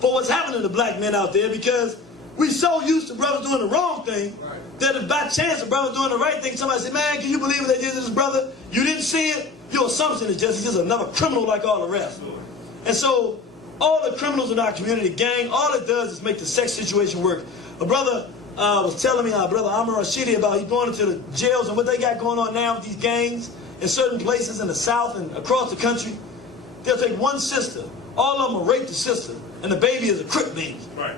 for what's happening to black men out there, because we so used to brothers doing the wrong thing that if by chance a brother doing the right thing, somebody say, man, can you believe what they did to this brother? You didn't see it. Your assumption is he's just another criminal like all the rest. And so all the criminals in our community, gang, all it does is make the sex situation work. A brother was telling me, brother Amr Rashidi, about he's going into the jails and what they got going on now with these gangs in certain places in the South and across the country. They'll take one sister, all of them will rape the sister, and the baby is a crip baby. Right.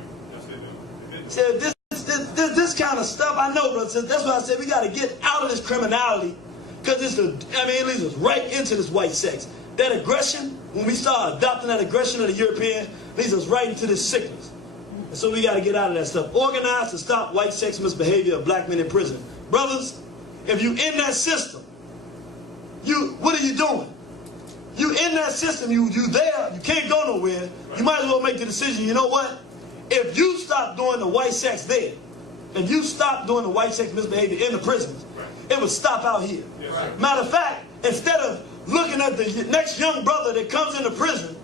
So this kind of stuff, I know, brother. That's why I said we got to get out of this criminality, because it leads us right into this white sex. That aggression, when we start adopting that aggression of the European, leads us right into this sickness. And so we got to get out of that stuff. Organize to stop white sex misbehavior of black men in prison. Brothers, if you in that system, what are you doing? You in that system, you there, you can't go nowhere. You might as well make the decision, you know what? If you stop doing the white sex there, if you stop doing the white sex misbehavior in the prisons, it would stop out here. Matter of fact, instead of looking at the next young brother that comes into prison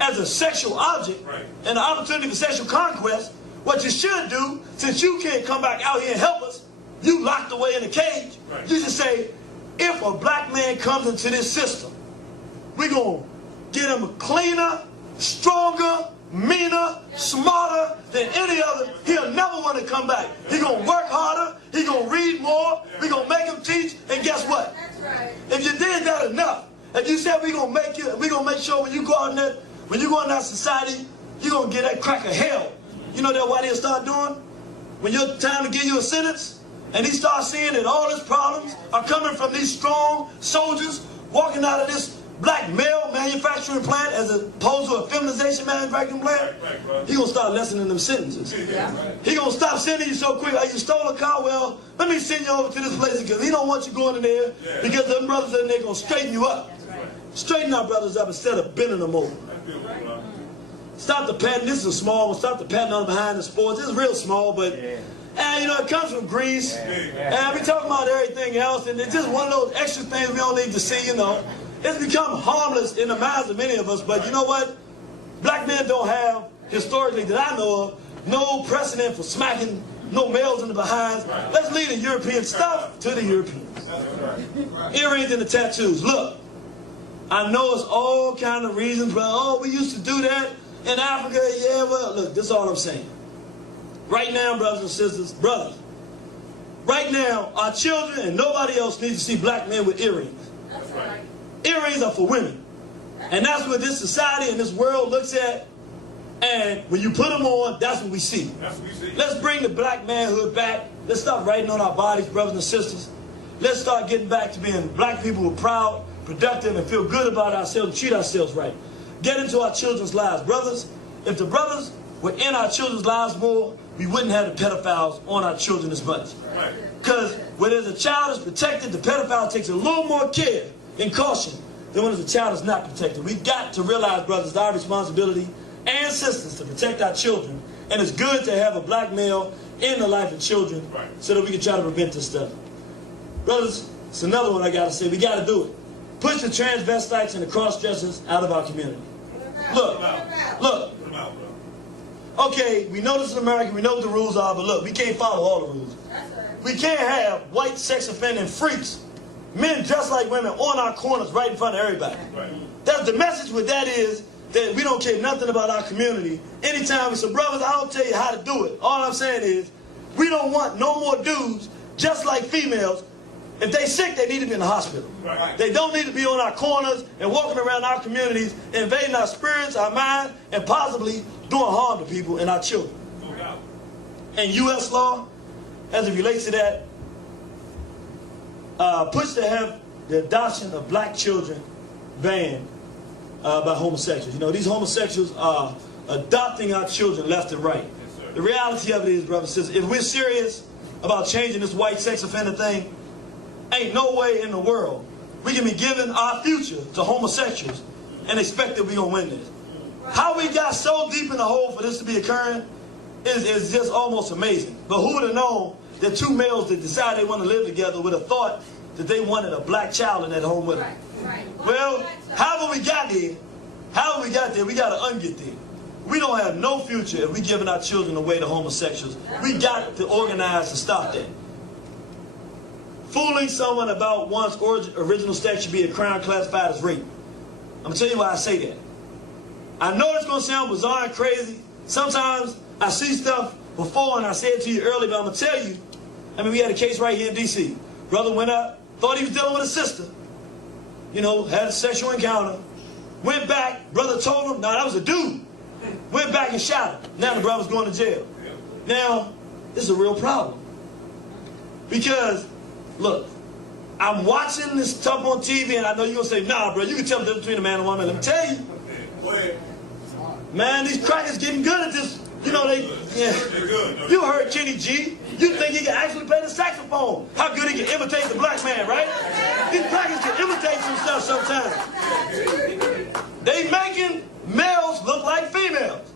as a sexual object and an opportunity for sexual conquest, what you should do, since you can't come back out here and help us, you locked away in a cage, you should say, if a black man comes into this system, we're going to get him cleaner, stronger, meaner, smarter than any other. He'll never want to come back. He's going to work harder. He's going to read more. We're going to make him teach. And guess what? That's right. If you did that enough, if you said we're going to make sure when you go out in that society, you're going to get that crack of hell. You know that what he'll start doing? When you're time to give you a sentence, and he starts seeing that all his problems are coming from these strong soldiers walking out of this black male manufacturing plant as opposed to a feminization manufacturing plant, he gonna start lessening them sentences. He gonna stop sending you so quick. Like, you stole a car, well, let me send you over to this place because he don't want you going in there, because them brothers in there gonna straighten you up. Straighten our brothers up instead of bending them over. Stop the patting. This is a small one. Stop the patting on behind the sports. It's real small, but and it comes from Greece. And we talking about everything else, and it's just one of those extra things we don't need to see, It's become harmless in the minds of many of us, but you know what? Black men don't have, historically that I know of, no precedent for smacking no males in the behinds. Let's leave the European stuff to the Europeans. Earrings and the tattoos. Look, I know it's all kind of reasons, but we used to do that in Africa. Yeah, well, look, this is all I'm saying. Right now, brothers and sisters, right now, our children and nobody else needs to see black men with earrings. That's right. Earrings are for women. And that's what this society and this world looks at. And when you put them on, that's what we see. Let's bring the black manhood back. Let's stop writing on our bodies, brothers and sisters. Let's start getting back to being black people who are proud, productive, and feel good about ourselves and treat ourselves right. Get into our children's lives. Brothers, if the brothers were in our children's lives more, we wouldn't have the pedophiles on our children as much. Because when there's a child is protected, the pedophile takes a little more care and caution than when the child is not protected. We've got to realize, brothers, it's our responsibility and sisters to protect our children. And it's good to have a black male in the life of children so that we can try to prevent this stuff. Brothers, it's another one I got to say. We got to do it. Push the transvestites and the cross-dressers out of our community. Look. Okay, we know this is America, we know what the rules are, but look, we can't follow all the rules. We can't have white sex offending freaks, men dressed like women, on our corners right in front of everybody. That's the message with that is that we don't care nothing about our community. Anytime we say, brothers, I don't tell you how to do it. All I'm saying is, we don't want no more dudes just like females. If they sick, they need to be in the hospital. They don't need to be on our corners and walking around our communities, invading our spirits, our mind, and possibly doing harm to people and our children. And U.S. law, as it relates to that, push to have the adoption of black children banned by homosexuals. These homosexuals are adopting our children left and right. The reality of it is, brothers and sisters, if we're serious about changing this white sex offender thing, ain't no way in the world we can be giving our future to homosexuals and expect that we're going to win this. How we got so deep in the hole for this to be occurring is just almost amazing. But who would have known that two males that decide they want to live together would have thought that they wanted a black child in that home with them? Well, however we got there, we got to unget there. We don't have no future if we giving our children away to homosexuals. We got to organize to stop that. Fooling someone about one's original sex should be a crime classified as rape. I'm going to tell you why I say that. I know it's going to sound bizarre and crazy. Sometimes I see stuff before and I said it to you earlier, but I'm going to tell you. I mean, we had a case right here in D.C. Brother went up, thought he was dealing with a sister. You know, had a sexual encounter. Went back, brother told him, no, that was a dude. Went back and shot him. Now the brother's going to jail. Now, this is a real problem. Because, look, I'm watching this stuff on TV and I know you're going to say, nah, bro, you can tell the difference between a man and a woman. Let me tell you. Man, these crackers getting good at this. You know, you heard Kenny G. You think he can actually play the saxophone. How good he can imitate the black man, right? These crackers can imitate some stuff sometimes. They making males look like females.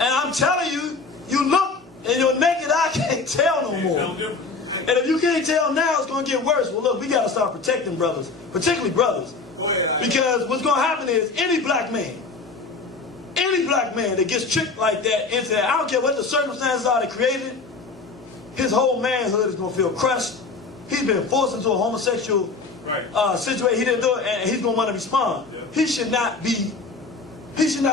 And I'm telling you, you look and your naked eye can't tell no more. And if you can't tell now, it's going to get worse. Well, look, we got to start protecting brothers, particularly brothers. Because what's going to happen is any black man that gets tricked like that into that, I don't care what the circumstances are that created, his whole manhood is going to feel crushed. He's been forced into a homosexual situation. He didn't do it, and he's going to want to respond. Yeah. He should not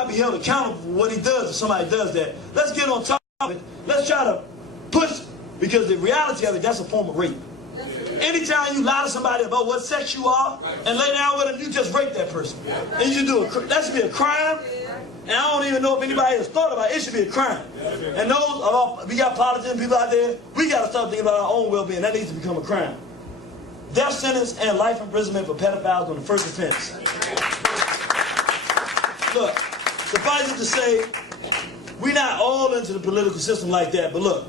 be held accountable for what he does if somebody does that. Let's get on top of it. Let's try to push, because the reality of it, that's a form of rape. Yeah. Anytime you lie to somebody about what sex you are and lay down with them, you just rape that person. Yeah. And you do that should be a crime. And I don't even know if anybody has thought about it. It should be a crime. And we got politicians, people out there, we got to start thinking about our own well-being. That needs to become a crime. Death sentence and life imprisonment for pedophiles on the first offense. Look, suffice it to say, we're not all into the political system like that. But look,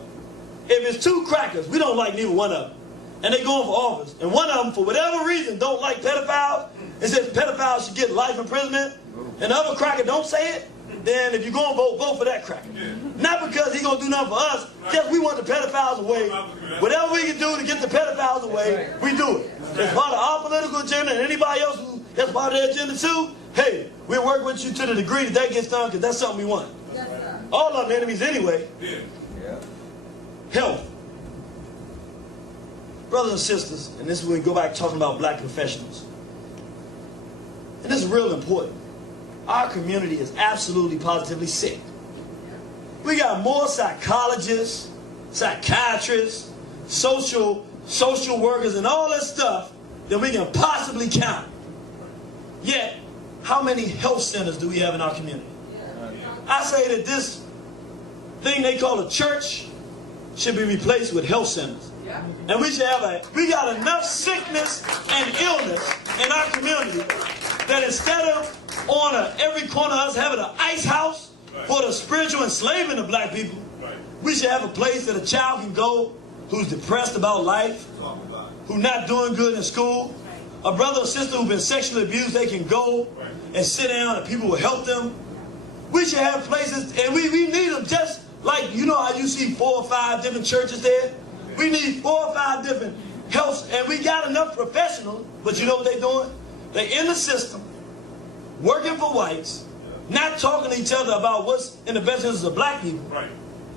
if it's two crackers, we don't like neither one of them, and they going for office, and one of them, for whatever reason, don't like pedophiles, and says pedophiles should get life imprisonment, and the other cracker don't say it, then if you're going to vote for that cracker. Not because he's going to do nothing for us, just we want the pedophiles away. Whatever we can do to get the pedophiles away, we do it. It's part of our political agenda, and anybody else that's part of their agenda too, hey, we'll work with you to the degree that gets done, because that's something we want. All our enemies anyway. Health. Brothers and sisters, and this is when we go back talking about black professionals. And this is real important. Our community is absolutely positively sick. We got more psychologists, psychiatrists, social workers, and all this stuff than we can possibly count. Yet, how many health centers do we have in our community? I say that this thing they call a church should be replaced with health centers. And we should have we got enough sickness and illness in our community that instead of on every corner of us having an ice house for the spiritual enslavement of black people, we should have a place that a child can go who's depressed about life, who's not doing good in school, a brother or sister who's been sexually abused, they can go and sit down and people will help them. We should have places, and we need them just like, you know how you see 4 or 5 different churches there? We need 4 or 5 different health, and we got enough professionals, but you know what they're doing? They're in the system, working for whites, not talking to each other about what's in the best interest of black people,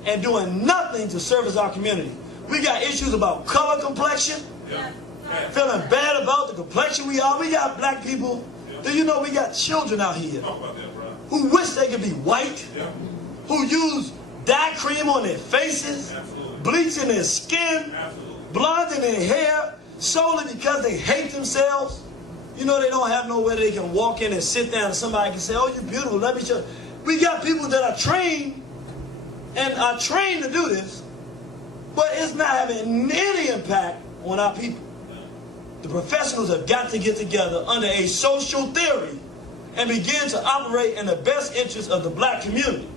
and doing nothing to service our community. We got issues about color complexion, feeling bad about the complexion we are. We got black people. Do you know we got children out here who wish they could be white, who use dye cream on their faces, bleaching their skin, blonding their hair, solely because they hate themselves. You know, they don't have nowhere they can walk in and sit down and somebody can say, oh, you're beautiful, let me show you. We got people that are trained and are trained to do this, but it's not having any impact on our people. The professionals have got to get together under a social theory and begin to operate in the best interest of the black community.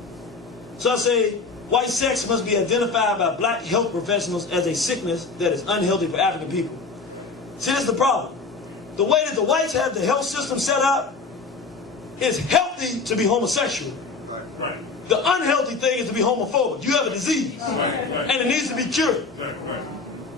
So I say, white sex must be identified by black health professionals as a sickness that is unhealthy for African people. See, this is the problem. The way that the whites have the health system set up, it's healthy to be homosexual. Right. The unhealthy thing is to be homophobic. You have a disease, and it needs to be cured.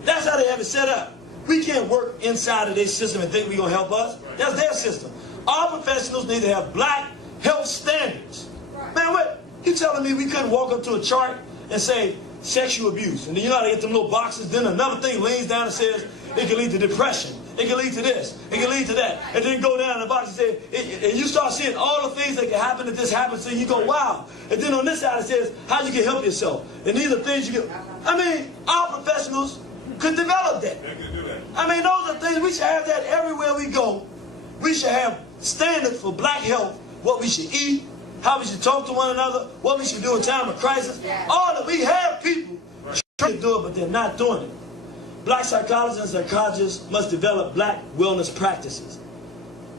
That's how they have it set up. We can't work inside of their system and think we're going to help us. That's their system. Our professionals need to have black health standards. Man, what? You telling me we couldn't walk up to a chart and say sexual abuse, and then you know how to get them little boxes, then another thing leans down and says it can lead to depression, it can lead to this, it can lead to that, and then go down in the box and say, and you start seeing all the things that can happen if this happens, and you go, wow. And then on this side it says how you can help yourself, and these are things you can. I mean, our professionals could develop that. I mean, those are things, we should have that everywhere we go. We should have standards for black health, what we should eat, how we should talk to one another, what we should do in time of crisis. All that we have people trying to do it, but they're not doing it. Black psychologists and psychologists must develop black wellness practices.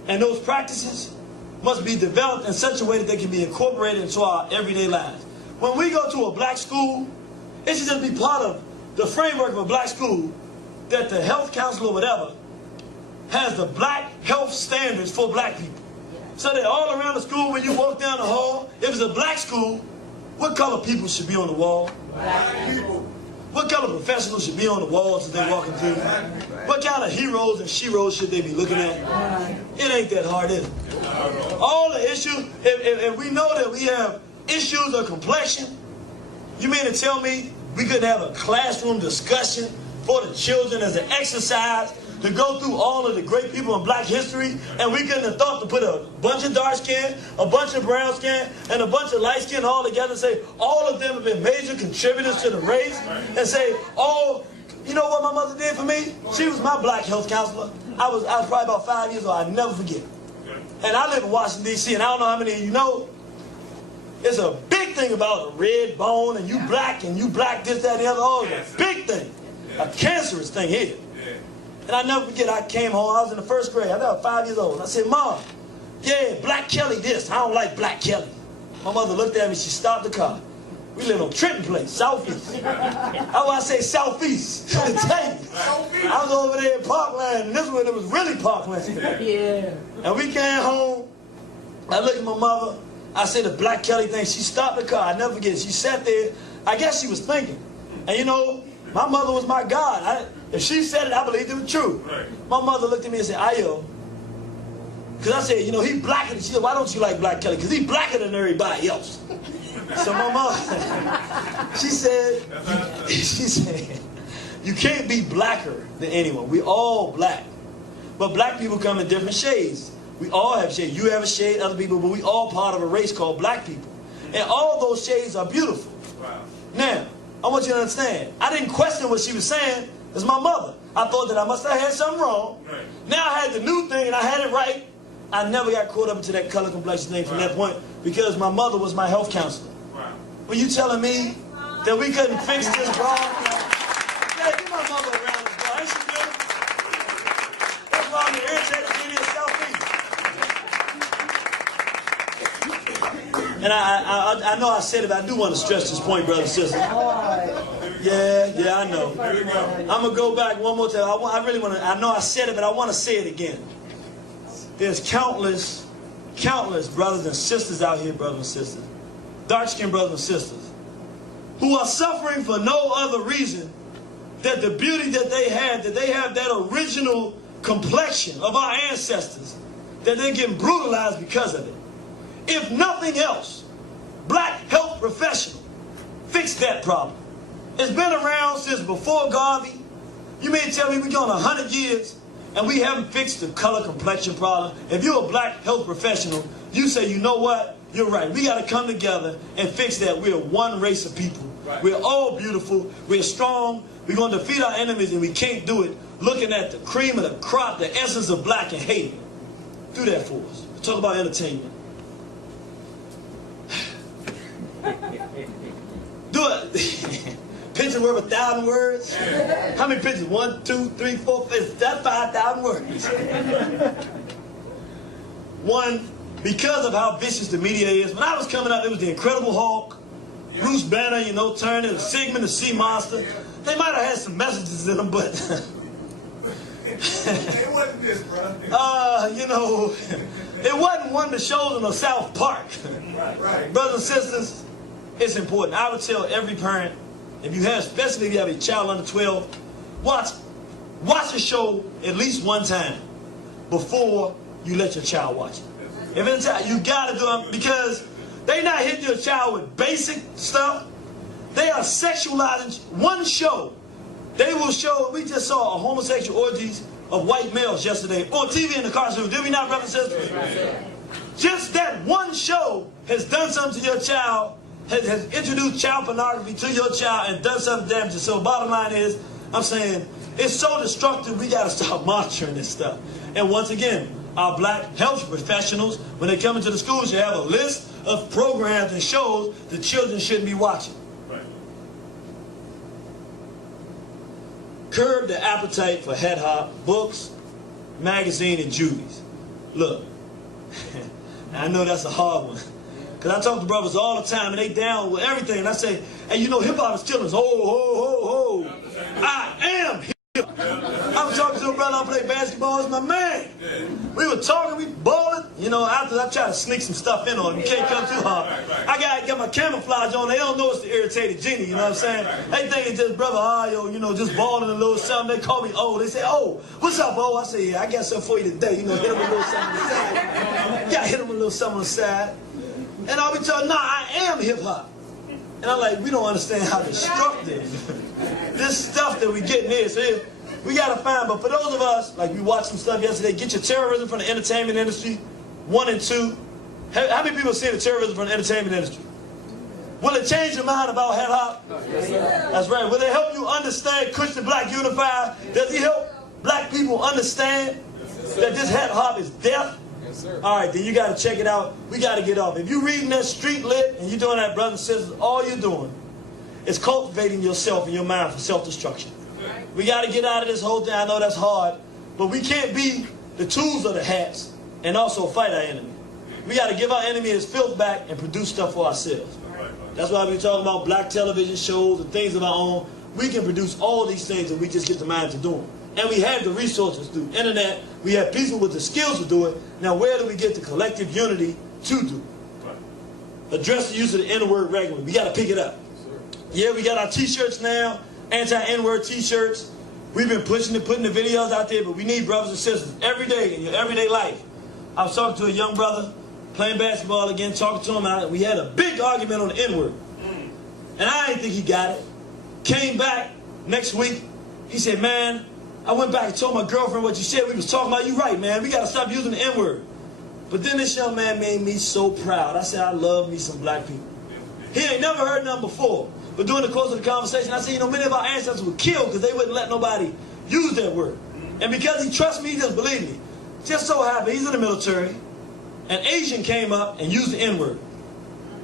And those practices must be developed in such a way that they can be incorporated into our everyday lives. When we go to a black school, it should just be part of the framework of a black school that the health counselor or whatever has the black health standards for black people. So that all around the school, when you walk down the hall, if it's a black school, what color people should be on the wall? Black people. What color professionals should be on the walls as they walk into? What kind of heroes and sheroes should they be looking at? It ain't that hard, is it? All the issues, if we know that we have issues of complexion, you mean to tell me we couldn't have a classroom discussion for the children as an exercise to go through all of the great people in black history, and we couldn't have thought to put a bunch of dark skin, a bunch of brown skin, and a bunch of light skin all together and say all of them have been major contributors to the race, and say, oh, you know what my mother did for me? She was my black health counselor. I was probably about 5 years old. I'll never forget. And I live in Washington, D.C., and I don't know how many of you know, it's a big thing about a red bone, and you black this, that, and the other. Oh, it's a big thing. A cancerous thing here. And I never forget, I came home, I was in the first grade, I was 5 years old. I said, Mom, yeah, Black Kelly this, I don't like Black Kelly. My mother looked at me, she stopped the car. We live on Trenton Place, Southeast. I say Southeast. I was over there in Parkland, and this one, it was really Parkland. Yeah. And we came home, I looked at my mother, I said the Black Kelly thing, she stopped the car, I never forget it. She sat there, I guess she was thinking. And you know, my mother was my God. If she said it, I believed it was true. Right. My mother looked at me and said, Ayo. Because I said, you know, he blacker. She said, why don't you like Black Kelly? Because he's blacker than everybody else. So my mother, she said, you can't be blacker than anyone. We all black. But black people come in different shades. We all have shades. You have a shade, other people, but we all part of a race called black people. And all those shades are beautiful. Wow. Now, I want you to understand, I didn't question what she was saying. It's my mother. I thought that I must have had something wrong. Right. Now I had the new thing and I had it right. I never got caught up into that color complexion thing from that point because my mother was my health counselor. Wow. Were you telling me that we couldn't fix this problem? Yeah, give my mother a round of applause. Ain't she good? That's why I'm irritated to be in Southeast. And I know I said it, but I do want to stress this point, brothers and sisters. Yeah, I know. I'm going to go back one more time. I really want to, I know I said it, but I want to say it again. There's countless brothers and sisters out here, brothers and sisters, dark-skinned brothers and sisters, who are suffering for no other reason than the beauty that they have that original complexion of our ancestors, that they're getting brutalized because of it. If nothing else, black health professionals fix that problem. It's been around since before Garvey. You mean to tell me we're going 100 years and we haven't fixed the color complexion problem? If you're a black health professional, you say, you know what? You're right. We got to come together and fix that. We're one race of people. Right. We're all beautiful. We're strong. We're going to defeat our enemies, and we can't do it looking at the cream of the crop, the essence of black, and hate it. Do that for us. Talk about entertainment. Do it. Picture worth 1,000 words? How many pictures? 1, 2, 3, 4, 5. That's 5,000 words. One, because of how vicious the media is. When I was coming up, it was the Incredible Hulk, Bruce Banner, you know, Turner, Sigmund the Sea Monster. They might have had some messages in them, but It wasn't this, bro. You know, it wasn't one of the shows in South Park. Right. Brothers and sisters, it's important. I would tell every parent, if you have, especially if you have a child under 12, watch a show at least one time before you let your child watch it. If it's you gotta do it, because they not hitting your child with basic stuff. They are sexualizing one show. They will show, we just saw a homosexual orgies of white males yesterday on TV in the cartoon. Did we not, brothers and sisters? Just that one show has done something to your child, has introduced child pornography to your child and done something damage. So bottom line is, I'm saying, it's so destructive, we got to start monitoring this stuff. And once again, our black health professionals, when they come into the schools, you have a list of programs and shows the children shouldn't be watching. Curb the appetite for head hop, books, magazine, and juvies. Look, I know that's a hard one. Because I talk to brothers all the time, and they down with everything. And I say, hey, you know, hip-hop is killing us. Ho, ho, ho, ho. I am hip. I was talking to a brother I play basketball. It's my man. We were talking, we balling. You know, after I try to sneak some stuff in on him. You can't come too hard. I got my camouflage on. They don't know it's the irritated genie. You know what I'm saying? They think it's just brother Ayo, you know, just balling a little something. They call me O. They say, oh, what's up, O? I say, yeah, I got something for you today. You know, hit him a little something on the side. Yeah, hit him a little something on the side. And I'll be telling, nah, I am hip-hop. And I'm like, we don't understand how destructive this stuff that we getting is. So we got to find, but for those of us, like we watched some stuff yesterday, get your terrorism from the entertainment industry, 1 and 2. How many people see the terrorism from the entertainment industry? Will it change your mind about hip hop? Yes, that's right. Will it help you understand Christian Black Unified? Does it help black people understand that this hip hop is death? Yes, sir. All right, then you got to check it out. We got to get off. If you're reading that street lit and you're doing that, brothers and sisters, all you're doing is cultivating yourself and your mind for self-destruction. We got to get out of this whole thing. I know that's hard, but we can't be the tools of the hats and also fight our enemy. We got to give our enemy his filth back and produce stuff for ourselves. That's why we're talking about black television shows and things of our own. We can produce all these things if we just get the mind to do them. And we have the resources through internet. We have people with the skills to do it. Now, where do we get the collective unity to do it? Address the use of the N-word regularly. We got to pick it up. Yeah, we got our T-shirts now. Anti-N-word T-shirts. We've been pushing it, putting the videos out there, but we need brothers and sisters every day in your everyday life. I was talking to a young brother playing basketball again, talking to him out. We had a big argument on the N-word. And I didn't think he got it. Came back next week. He said, man, I went back and told my girlfriend what you said. We was talking about you right, man. We got to stop using the N-word. But then this young man made me so proud. I said, I love me some black people. He ain't never heard nothing before. But during the course of the conversation, I said, you know, many of our ancestors were killed because they wouldn't let nobody use that word. And because he trusts me, he just believed me. Just so happened, he's in the military. An Asian came up and used the N-word.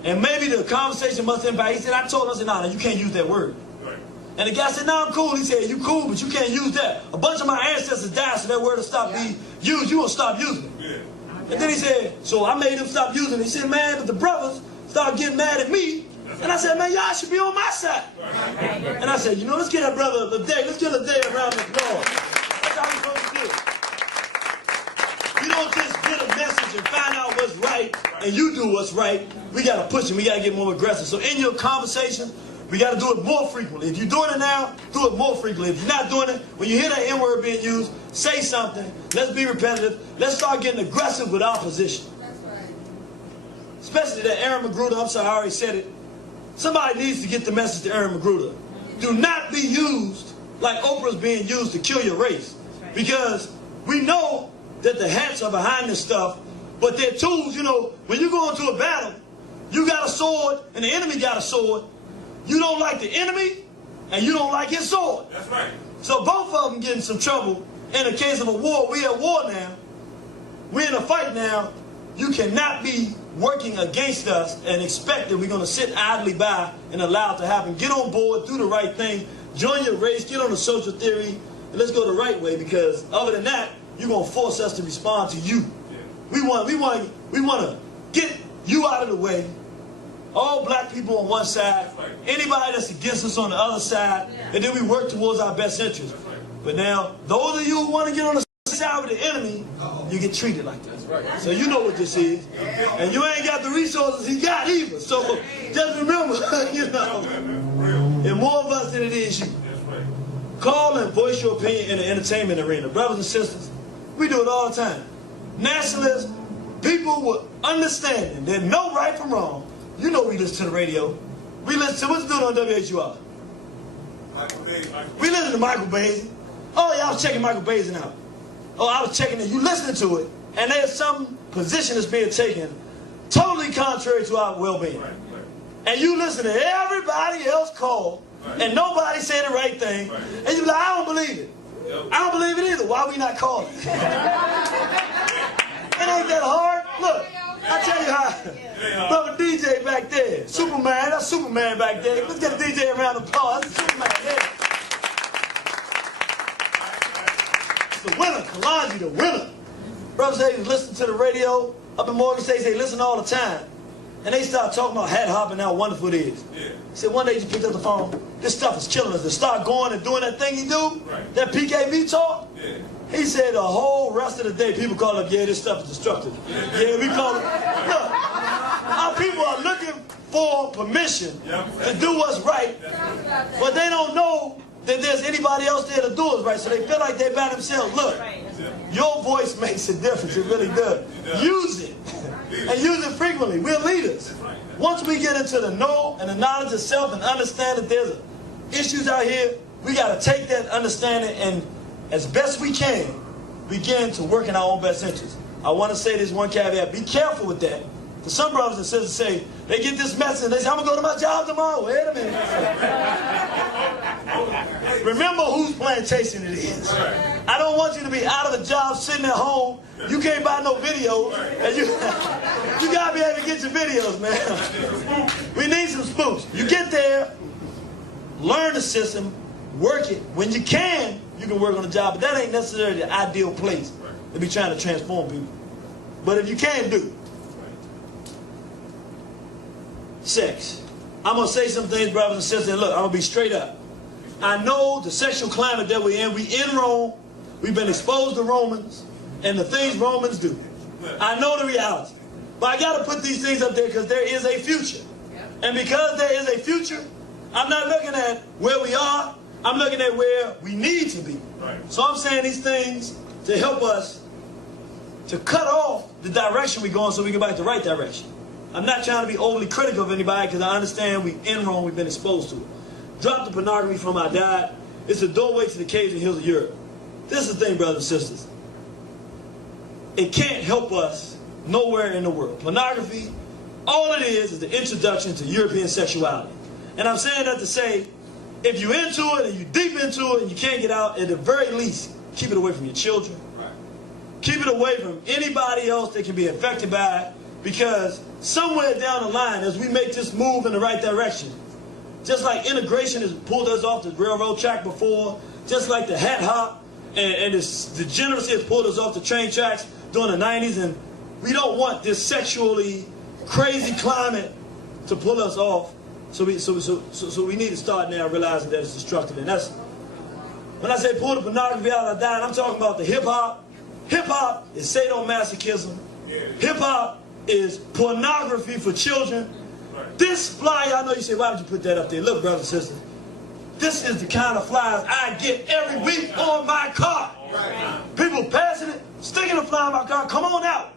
And maybe the conversation must impact. He said, I told him, I said, no, you can't use that word. And the guy said, no, I'm cool. He said, you cool, but you can't use that. A bunch of my ancestors died, so that word will stop being used. You will stop using it. Yeah. And then he said, so I made him stop using it. He said, man, but the brothers started getting mad at me. And I said, man, y'all should be on my side. And I said, you know, let's get that brother a day. Let's get a day around the floor. That's how we're supposed to do it. You don't just get a message and find out what's right, and you do what's right. We got to push it. We got to get more aggressive. So in your conversation, we got to do it more frequently. If you're doing it now, do it more frequently. If you're not doing it, when you hear that N-word being used, say something. Let's be repetitive. Let's start getting aggressive with our position. That's right. Especially that Aaron Magruder, I'm sorry, I already said it. Somebody needs to get the message to Aaron Magruder. Do not be used like Oprah's being used to kill your race. Because we know that the hats are behind this stuff, but they're tools. You know, when you go into a battle, you got a sword and the enemy got a sword. You don't like the enemy and you don't like his sword. That's right. So both of them get in some trouble. In the case of a war, we at war now. We're in a fight now. You cannot be working against us and expect that we're going to sit idly by and allow it to happen. Get on board, do the right thing, join your race, get on the social theory, and let's go the right way, because other than that, you're going to force us to respond to you. We want to get you out of the way. All black people on one side, anybody that's against us on the other side, and then we work towards our best interest. But now, those of you who want to get on the side with the enemy, you get treated like that. Right. So you know what this is. And you ain't got the resources he got either. So just remember, you know, and more of us than it is you. Call and voice your opinion in the entertainment arena. Brothers and sisters, we do it all the time. Nationalists, people with understanding, they know right from wrong. You know we listen to the radio. We listen to, what's doing on WHUR? We listen to Michael Basin. Oh yeah, I was checking Michael Basin out. Oh, I was checking it. You listening to it, and there's some position that's being taken totally contrary to our well-being. Right. And you listen to everybody else call, and nobody said the right thing, and you be like, I don't believe it. I don't believe it either. Why are we not calling? It ain't that hard. Look, I tell you how. Brother DJ back there, Superman, that's Superman back there. Let's get a DJ around the applause. That's Superman there. The winner, Kalonji, the winner. Brothers, they listen to the radio up in Morgan State. They listen all the time, and they start talking about hat hopping, how wonderful it is. Yeah. He said one day he just picked up the phone. This stuff is killing us. To start going and doing that thing he do, that PKV talk. Yeah. He said the whole rest of the day people call up, yeah, this stuff is destructive. Yeah, we call it. Look, our people are looking for permission to do what's right, but they don't know that there's anybody else there to do it right, so they feel like they're by themselves. Look, your voice makes a difference. It really does. Use it, and use it frequently. We're leaders. Once we get into the know and the knowledge of self and understand that there's issues out here, we got to take that understanding and, as best we can, begin to work in our own best interest. I want to say this one caveat. Be careful with that. For some brothers and sisters say, they get this message and they say, I'm going to go to my job tomorrow. Wait a minute. Remember whose plantation it is. I don't want you to be out of the job, sitting at home. You can't buy no videos. And you got to be able to get your videos, man. We need some spooks. You get there, learn the system, work it. When you can work on the job. But that ain't necessarily the ideal place to be trying to transform people. But if you can do, sex. I'm going to say some things, brothers and sisters, and look, I'm going to be straight up. I know the sexual climate that we're in. We in Rome. We've been exposed to Romans and the things Romans do. I know the reality. But I got to put these things up there because there is a future. And because there is a future, I'm not looking at where we are. I'm looking at where we need to be. So I'm saying these things to help us to cut off the direction we're going so we can go back the right direction. I'm not trying to be overly critical of anybody because I understand we in Rome, we've been exposed to it. Drop the pornography from our diet. It's the doorway to the caves and hills of Europe. This is the thing, brothers and sisters. It can't help us nowhere in the world. Pornography, all it is the introduction to European sexuality. And I'm saying that to say, if you're into it and you're deep into it and you can't get out, at the very least, keep it away from your children. Keep it away from anybody else that can be affected by it, because somewhere down the line, as we make this move in the right direction, just like integration has pulled us off the railroad track before, just like the hat hop and this degeneracy has pulled us off the train tracks during the 90s, and we don't want this sexually crazy climate to pull us off. So we need to start now realizing that it's destructive. And that's, when I say pull the pornography out of that, I'm talking about the hip-hop. Hip-hop is sadomasochism. Hip-hop is pornography for children. This flyer, I know you say, why would you put that up there? Look, brothers and sisters, this is the kind of flyers I get every week on my car. People passing it, sticking a flyer on my car, come on out.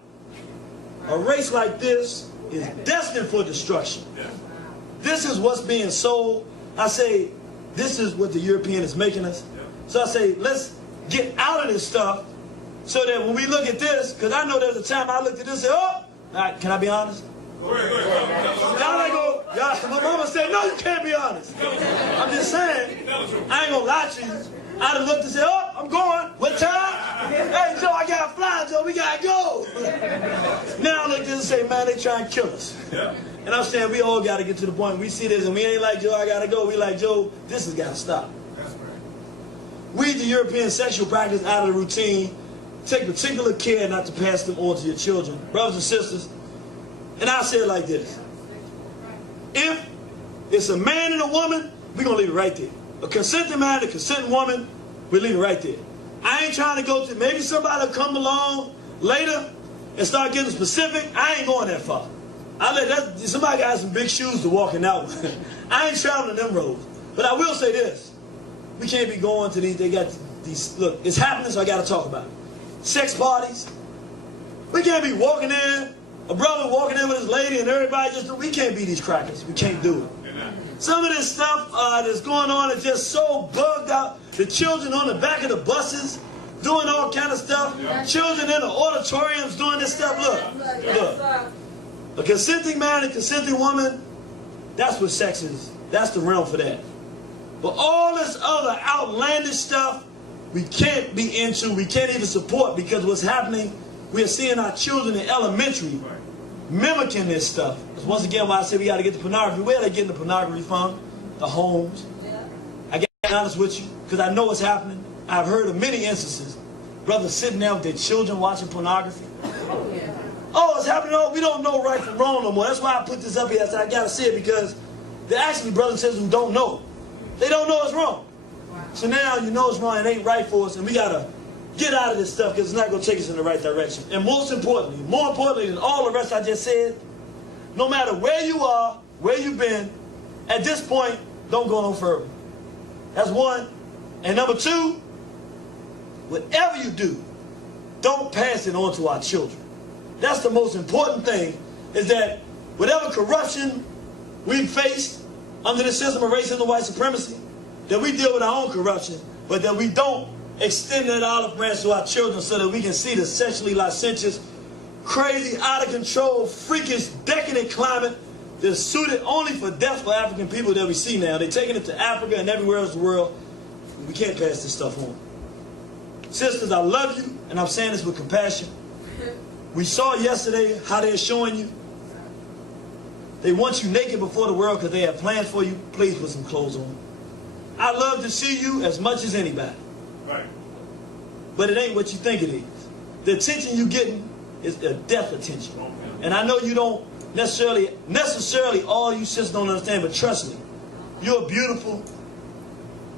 A race like this is destined for destruction. This is what's being sold. I say, this is what the European is making us. So I say, let's get out of this stuff so that when we look at this, because I know there's a time I looked at this and said, oh, can I be honest? Y'all like go, my mama said, no, you can't be honest. I'm just saying, I ain't gonna lie to you. I'd have looked and said, oh, I'm going. What time? Hey, Joe, I got a fly, Joe, we gotta go. Now I look at this and say, man, they trying to kill us. And I'm saying we all got to get to the point we see this and we ain't like, Joe, I got to go. We like, Joe, this has got to stop. Weed the European sexual practice out of the routine. Take particular care not to pass them on to your children. Brothers and sisters, and I'll say it like this. If it's a man and a woman, we're going to leave it right there. A consenting man and a consenting woman, We leave it right there. I ain't trying to go to, maybe somebody will come along later and start getting specific. I ain't going that far. Somebody got some big shoes to walk in out with. I ain't traveling them roads. But I will say this. We can't be going to these, they got these, look, it's happening, so I got to talk about it. Sex parties. We can't be walking in, a brother walking in with his lady and everybody just, we can't be these crackers. We can't do it. Some of this stuff that's going on is just so bugged out. The children on the back of the buses doing all kind of stuff. Children in the auditoriums doing this stuff. Look. A consenting man and consenting woman, that's what sex is. That's the realm for that. But all this other outlandish stuff, we can't be into, we can't even support, because what's happening, we're seeing our children in elementary mimicking this stuff. Because once again, why I say we got to get the pornography, where are they getting the pornography from? The homes. I got to be honest with you, because I know what's happening. I've heard of many instances, brothers sitting there with their children watching pornography. Oh, it's happening. Oh, we don't know right from wrong no more. That's why I put this up here. I said I got to say it, because there are actually brothers and sisters who don't know. They don't know it's wrong. So now you know it's wrong, it ain't right for us, and we got to get out of this stuff, because it's not going to take us in the right direction. And most importantly, more importantly than all the rest I just said, no matter where you are, where you've been, at this point, don't go no further. That's one. And number two, whatever you do, don't pass it on to our children. That's the most important thing, is that whatever corruption we've faced under the system of racism and white supremacy, that we deal with our own corruption, but that we don't extend that olive branch to our children so that we can see the sexually licentious, crazy, out of control, freakish, decadent climate that's suited only for death for African people that we see now. They're taking it to Africa and everywhere else in the world. We can't pass this stuff on. Sisters, I love you, and I'm saying this with compassion. We saw yesterday how they're showing you. They want you naked before the world because they have plans for you. Please put some clothes on. I love to see you as much as anybody. Right. But it ain't what you think it is. The attention you're getting is a death attention. And I know you don't necessarily all you sisters don't understand, but trust me, you're beautiful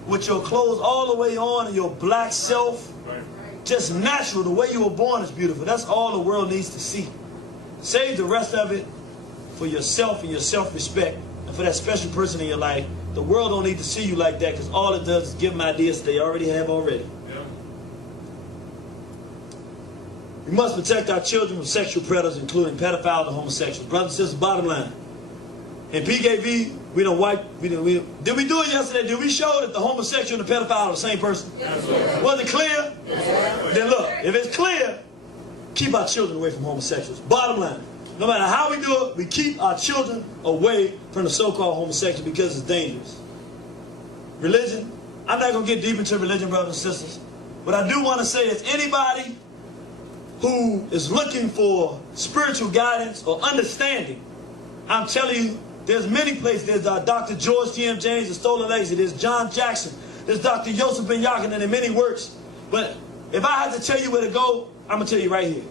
with your clothes all the way on and your black self. Right. Just natural, the way you were born is beautiful. That's all the world needs to see. Save the rest of it for yourself and your self-respect, and for that special person in your life. The world don't need to see you like that, because all it does is give them ideas they already have already. Yeah. We must protect our children from sexual predators, including pedophiles and homosexuals. Brothers and sisters, bottom line. In PKV, we don't wipe. Did we do it yesterday? Did we show that the homosexual and the pedophile are the same person? Yes. Was it clear? Yes. Then look, if it's clear, keep our children away from homosexuals. Bottom line. No matter how we do it, we keep our children away from the so-called homosexual, because it's dangerous. Religion, I'm not going to get deep into religion, brothers and sisters. What I do want to say is anybody who is looking for spiritual guidance or understanding, I'm telling you, there's many places. There's Dr. George T.M. James, the Stolen Legacy. There's John Jackson. There's Dr. Yosef Ben Yakin, and many works. But if I had to tell you where to go, I'm going to tell you right here.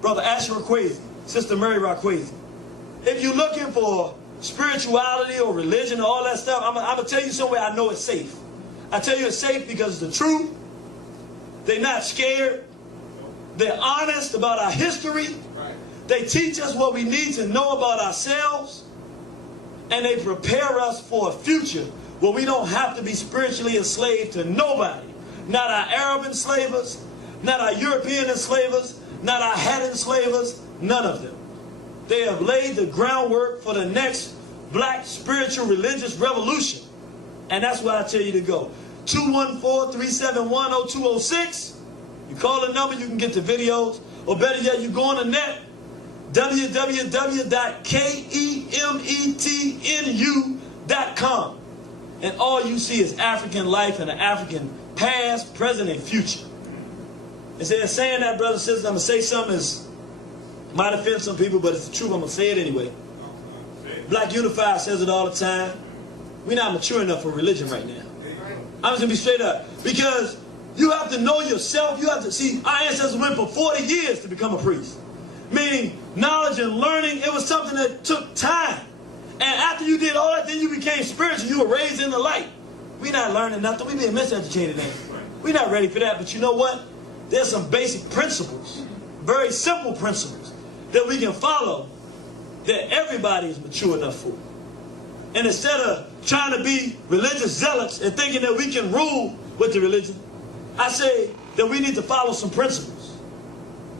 Brother Asher Raquazi, Sister Mary Raquazi. If you're looking for spirituality or religion or all that stuff, I'm going to tell you somewhere I know it's safe. I tell you it's safe because it's the truth. They're not scared. They're honest about our history. They teach us what we need to know about ourselves. And they prepare us for a future where we don't have to be spiritually enslaved to nobody. Not our Arab enslavers, not our European enslavers, not our hat enslavers, none of them. They have laid the groundwork for the next black spiritual religious revolution. And that's where I tell you to go. 214-371-0206. You call the number, you can get the videos. Or better yet, you go on the net, www.kemetnu.com. And all you see is African life and the African past, present, and future. Instead of saying that, brothers and sisters, I'm going to say something that might offend some people, but it's the truth. I'm going to say it anyway. Black Unified says it all the time. We're not mature enough for religion right now. I'm just going to be straight up. Because you have to know yourself. You have to see, our ancestors went for 40 years to become a priest. Meaning, knowledge and learning, it was something that took time. And after you did all that, then you became spiritual. You were raised in the light. We're not learning nothing. We're being miseducated in. We're not ready for that. But you know what? There's some basic principles, very simple principles, that we can follow that everybody is mature enough for. And instead of trying to be religious zealots and thinking that we can rule with the religion, I say that we need to follow some principles.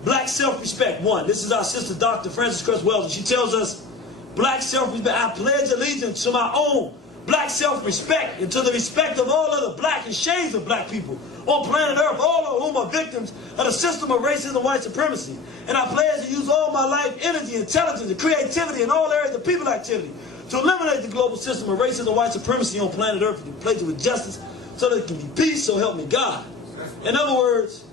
Black self-respect, one. This is our sister, Dr. Frances Cress Wells, and she tells us, black self-respect, I pledge allegiance to my own black self-respect and to the respect of all other black and shades of black people on planet Earth, all of whom are victims of the system of racism and white supremacy. And I pledge to use all my life, energy, intelligence, and creativity in all areas of people activity to eliminate the global system of racism and white supremacy on planet Earth and replace it with justice so that it can be peace, so help me God. In other words,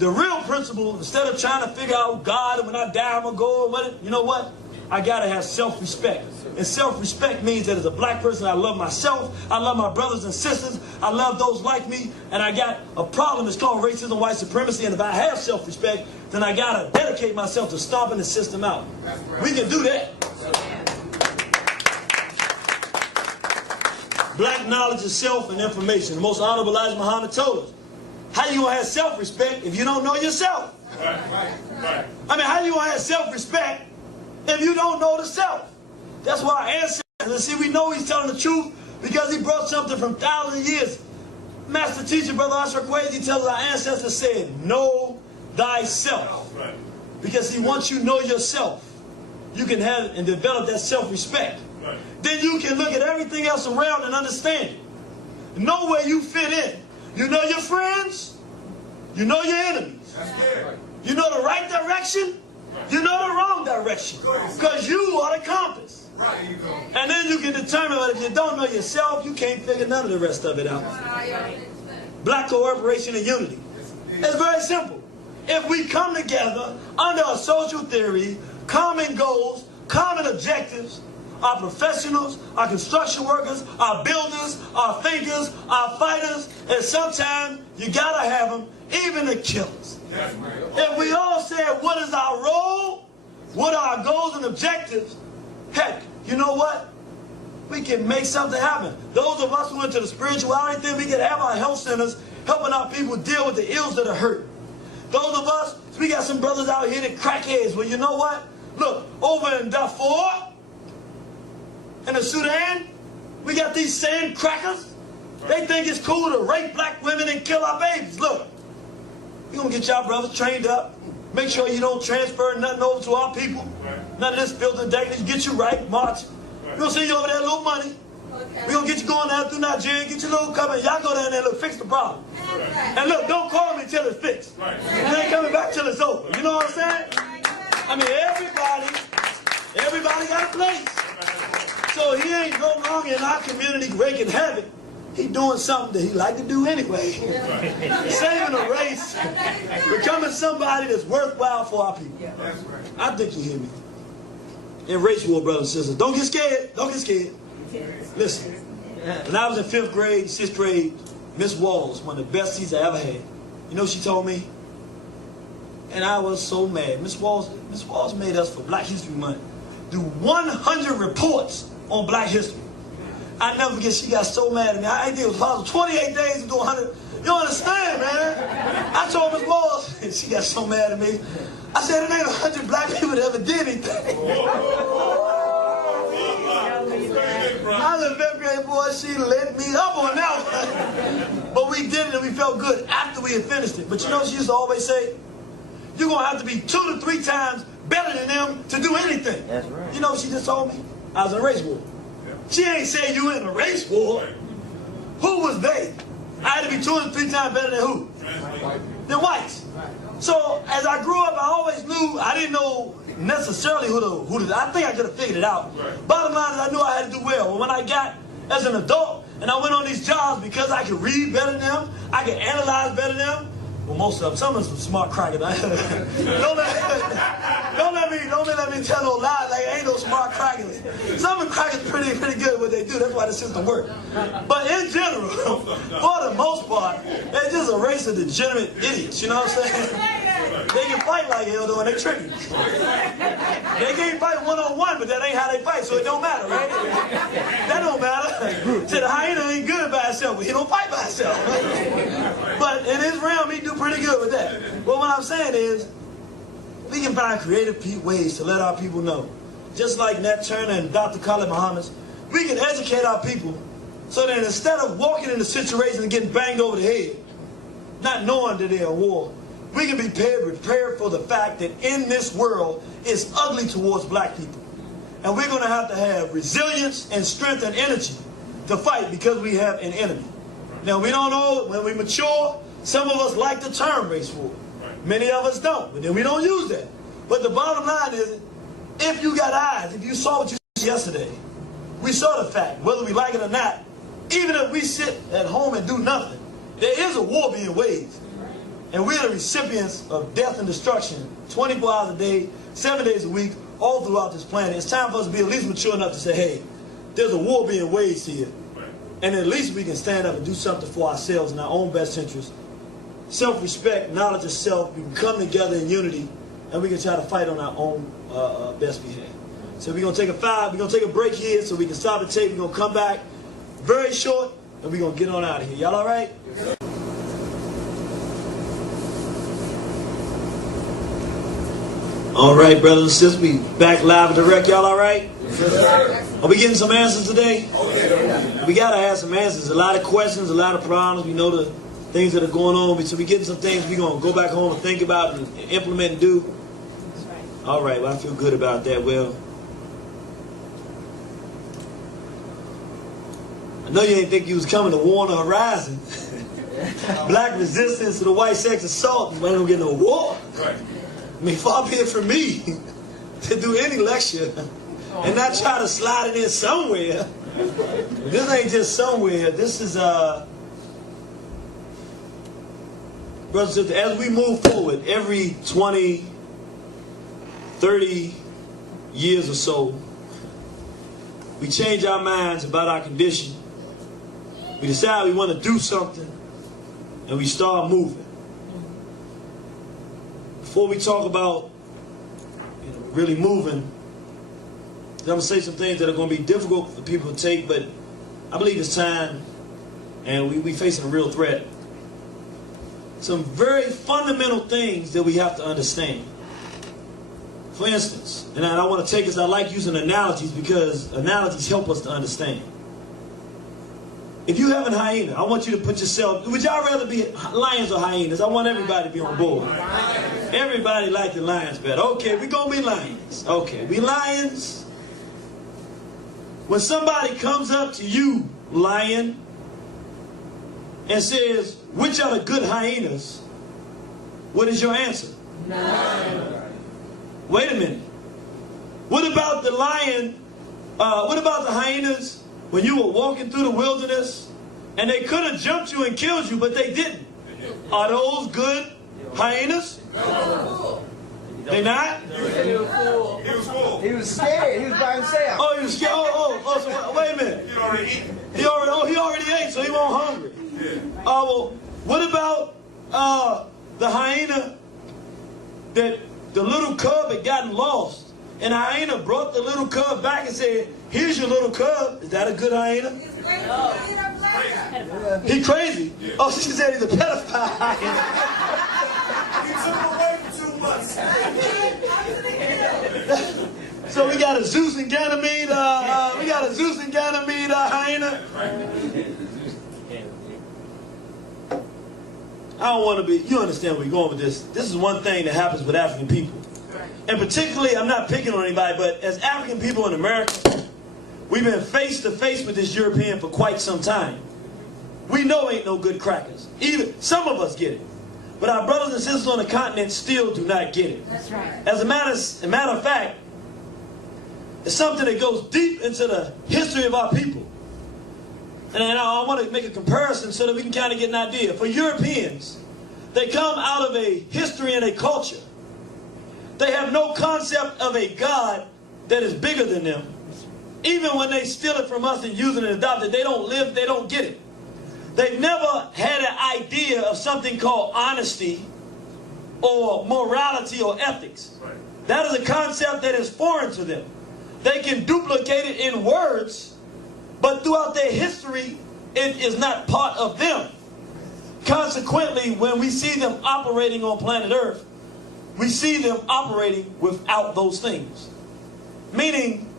the real principle, instead of trying to figure out God and when I die I'm going to go, you know what? I got to have self-respect. And self-respect means that as a black person, I love myself, I love my brothers and sisters, I love those like me, and I got a problem that's called racism and white supremacy, and if I have self-respect, then I got to dedicate myself to stomping the system out. We can do that. Black knowledge is self and information. The most honorable Elijah Muhammad told us, how you going to have self-respect if you don't know yourself? I mean, how you going to have self-respect if you don't know the self? That's why our ancestors, see, we know he's telling the truth because he brought something from thousands of years. Master teacher, Brother Asher Kwesi, tells us our ancestors said, know thyself. Because see, once you know yourself, you can have and develop that self-respect. Then you can look at everything else around and understand it. Know where you fit in. You know your friends. You know your enemies. You know the right direction. You know the wrong direction. Because you are the compass. And then you can determine that if you don't know yourself, you can't figure none of the rest of it out. Black cooperation and unity. It's very simple. If we come together under a social theory, common goals, common objectives, our professionals, our construction workers, our builders, our thinkers, our fighters, and sometimes you gotta have them, even the killers. If we all said, what is our role? What are our goals and objectives? Heck, you know what? We can make something happen. Those of us who went to the spirituality thing, we can have our health centers helping our people deal with the ills that are hurt. Those of us, we got some brothers out here that crackheads. Well, you know what? Look, over in Darfur, in the Sudan, we got these same crackers. They think it's cool to rape black women and kill our babies. Look, we're going to get y'all brothers trained up. Make sure you don't transfer nothing over to our people. None of this filthy daggers. Get you right, march. We're going to send you over there a little money. We're going to get you going down through Nigeria, get your little cover. Y'all go down there and look, fix the problem. And look, don't call me till it's fixed. You ain't coming back till it's over. You know what I'm saying? I mean, everybody got a place. So he ain't no longer in our community wreaking havoc. He doing something that he like to do anyway. Saving a race, becoming somebody that's worthwhile for our people. I think you hear me. In race war, brothers and sisters, don't get scared. Don't get scared. Listen, when I was in 5th grade, 6th grade, Miss Walls, one of the best teachers I ever had. You know what she told me? And I was so mad. Miss Walls made us for Black History Month do 100 reports on Black history. I never forget, she got so mad at me. I think it was possible 28 days to do 100. You don't understand, man. I told Miss Walls, and she got so mad at me. I said, it ain't 100 black people that ever did anything. I was in 5th grade, boy, she lit me up on that one. But we did it and we felt good after we had finished it. But you know what she used to always say? You're going to have to be 2 to 3 times better than them to do anything. That's right. You know what she just told me? I was in a race war. She ain't saying you in a race war. Who was they? I had to be 2 to 3 times better than who? Than whites. So as I grew up, I always knew, I didn't know necessarily who the I think I could have figured it out. Bottom line is I knew I had to do well. But when I got as an adult and I went on these jobs because I could read better than them, I could analyze better than them. Well, most of them, some of them smart crackers. Don't let me tell no lies. Like, ain't no smart crackers. Some of the crackers pretty good at what they do. That's why the system works. But in general, for the most part, they're just a race of degenerate idiots. You know what I'm saying? They can fight like hell though, and they tricky. They can't fight one-on-one, but that ain't how they fight, so it don't matter, right? That don't matter. So the hyena ain't good by itself, but he don't fight by himself. But in his realm, he do pretty good with that. But what I'm saying is, we can find creative ways to let our people know. Just like Nat Turner and Dr. Khalid Muhammad, we can educate our people so that instead of walking into situations and getting banged over the head, not knowing that they're at war, we can be prepared for the fact that in this world, it's ugly towards black people. And we're going to have resilience and strength and energy to fight because we have an enemy. Now, we don't know, when we mature, some of us like the term race war. Many of us don't, but then we don't use that. But the bottom line is, if you got eyes, if you saw what you saw yesterday, we saw the fact, whether we like it or not, even if we sit at home and do nothing, there is a war being waged. And we're the recipients of death and destruction 24 hours a day, 7 days a week, all throughout this planet. It's time for us to be at least mature enough to say, hey, there's a war being waged here. And at least we can stand up and do something for ourselves in our own best interest. Self-respect, knowledge of self, we can come together in unity, and we can try to fight on our own best behalf. So we're gonna take a break here so we can stop the tape. We're gonna come back very short, and we're gonna get on out of here. Y'all all right? Yes, all right, brothers and sisters, we back live and direct. Y'all all right? Yes, sir. Are we getting some answers today? Oh, yeah. We gotta have some answers. A lot of questions, a lot of problems. We know the things that are going on, so we getting some things we're gonna go back home and think about and implement and do. That's right. All right, well, I feel good about that. Well, I know you ain't think you was coming to war on the horizon. Black resistance to the white sex assault, we ain't gonna get no war. Right. I mean, far be it from me to do any lecture and not try to slide it in somewhere. This ain't just somewhere. This is brothers and sisters, as we move forward, every 20, 30 years or so, we change our minds about our condition. We decide we want to do something, and we start moving. Before we talk about really moving, I'm going to say some things that are going to be difficult for people to take, but I believe it's time, and we facing a real threat. Some very fundamental things that we have to understand. For instance, and I want to take this, I like using analogies because analogies help us to understand. If you have a hyena, I want you to put yourself, would y'all rather be lions or hyenas? I want everybody to be on board. Everybody like the lions better. Okay, we're going to be lions. Okay, we lions. When somebody comes up to you, lion, and says, which are the good hyenas? What is your answer? No. Wait a minute. What about the lion? What about the hyenas when you were walking through the wilderness and they could have jumped you and killed you, but they didn't? Are those good hyenas? No. They not? He was full. He was scared. He was by himself. Oh, he was scared. So wait a minute. He already eaten. He already ate, so he wasn't hungry. Yeah. Well, what about the hyena that the little cub had gotten lost, and the hyena brought the little cub back and said, here's your little cub. Is that a good hyena? He crazy? Yeah. Oh, she said he's a pedophile. He took him away for 2 months. So we got a Zeus and Ganymede, hyena. I don't want to be, you understand where we're going with this. This is one thing that happens with African people. And particularly, I'm not picking on anybody, but as African people in America, we've been face to face with this European for quite some time. We know ain't no good crackers. Even some of us get it. But our brothers and sisters on the continent still do not get it. That's right. As a matter of fact, it's something that goes deep into the history of our people. And I want to make a comparison so that we can kind of get an idea. For Europeans, they come out of a history and a culture. They have no concept of a God that is bigger than them. Even when they steal it from us and use it and adopt it, they don't get it. They've never had an idea of something called honesty or morality or ethics. That is a concept that is foreign to them. They can duplicate it in words, but throughout their history, it is not part of them. Consequently, when we see them operating on planet Earth, we see them operating without those things. Meaning,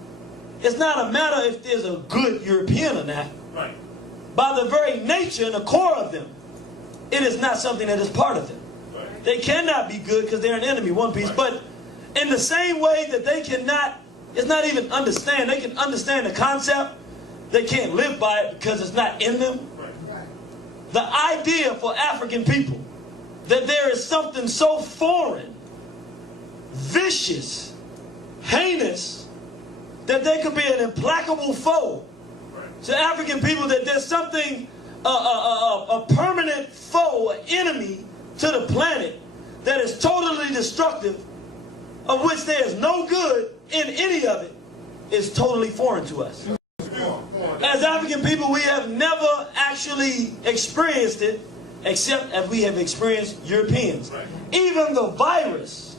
it's not a matter if there's a good European or not. Right. By the very nature and the core of them, it is not something that is part of them. Right. They cannot be good because they're an enemy, one piece. Right. But in the same way that they cannot, it's not even understand. They can understand the concept. They can't live by it because it's not in them. Right. The idea for African people that there is something so foreign, vicious, heinous, that there could be an implacable foe to African people, that there's something, a permanent foe, an enemy to the planet that is totally destructive, of which there is no good in any of it, is totally foreign to us. As African people, we have never actually experienced it, except as we have experienced Europeans. Even the virus,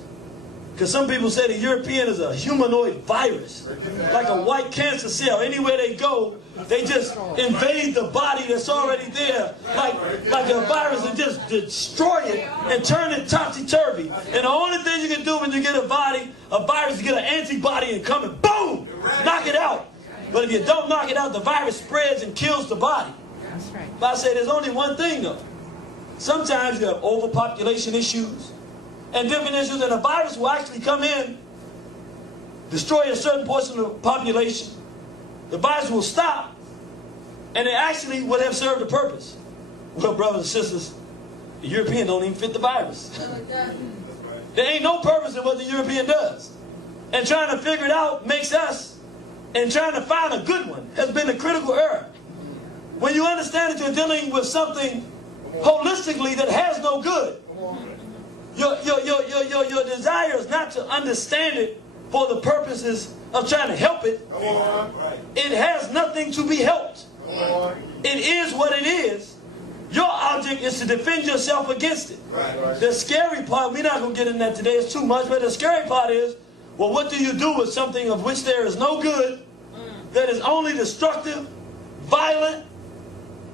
because some people say the European is a humanoid virus, like a white cancer cell. Anywhere they go, they just invade the body that's already there, like a virus, and just destroy it and turn it topsy-turvy. And the only thing you can do when you get a virus, is get an antibody and come and boom, knock it out. But if you don't knock it out, the virus spreads and kills the body. That's right. But I say there's only one thing though. Sometimes you have overpopulation issues and different issues, and a virus will actually come in, destroy a certain portion of the population. The virus will stop, and it actually would have served a purpose. Well, brothers and sisters, the European don't even fit the virus. There ain't no purpose in what the European does. And trying to figure it out makes us, and trying to find a good one has been a critical error. When you understand that you're dealing with something holistically that has no good, your desire is not to understand it for the purposes of trying to help it. It has nothing to be helped. It is what it is. Your object is to defend yourself against it. The scary part, we're not going to get into that today, it's too much, but the scary part is, well, what do you do with something of which there is no good, that is only destructive, violent,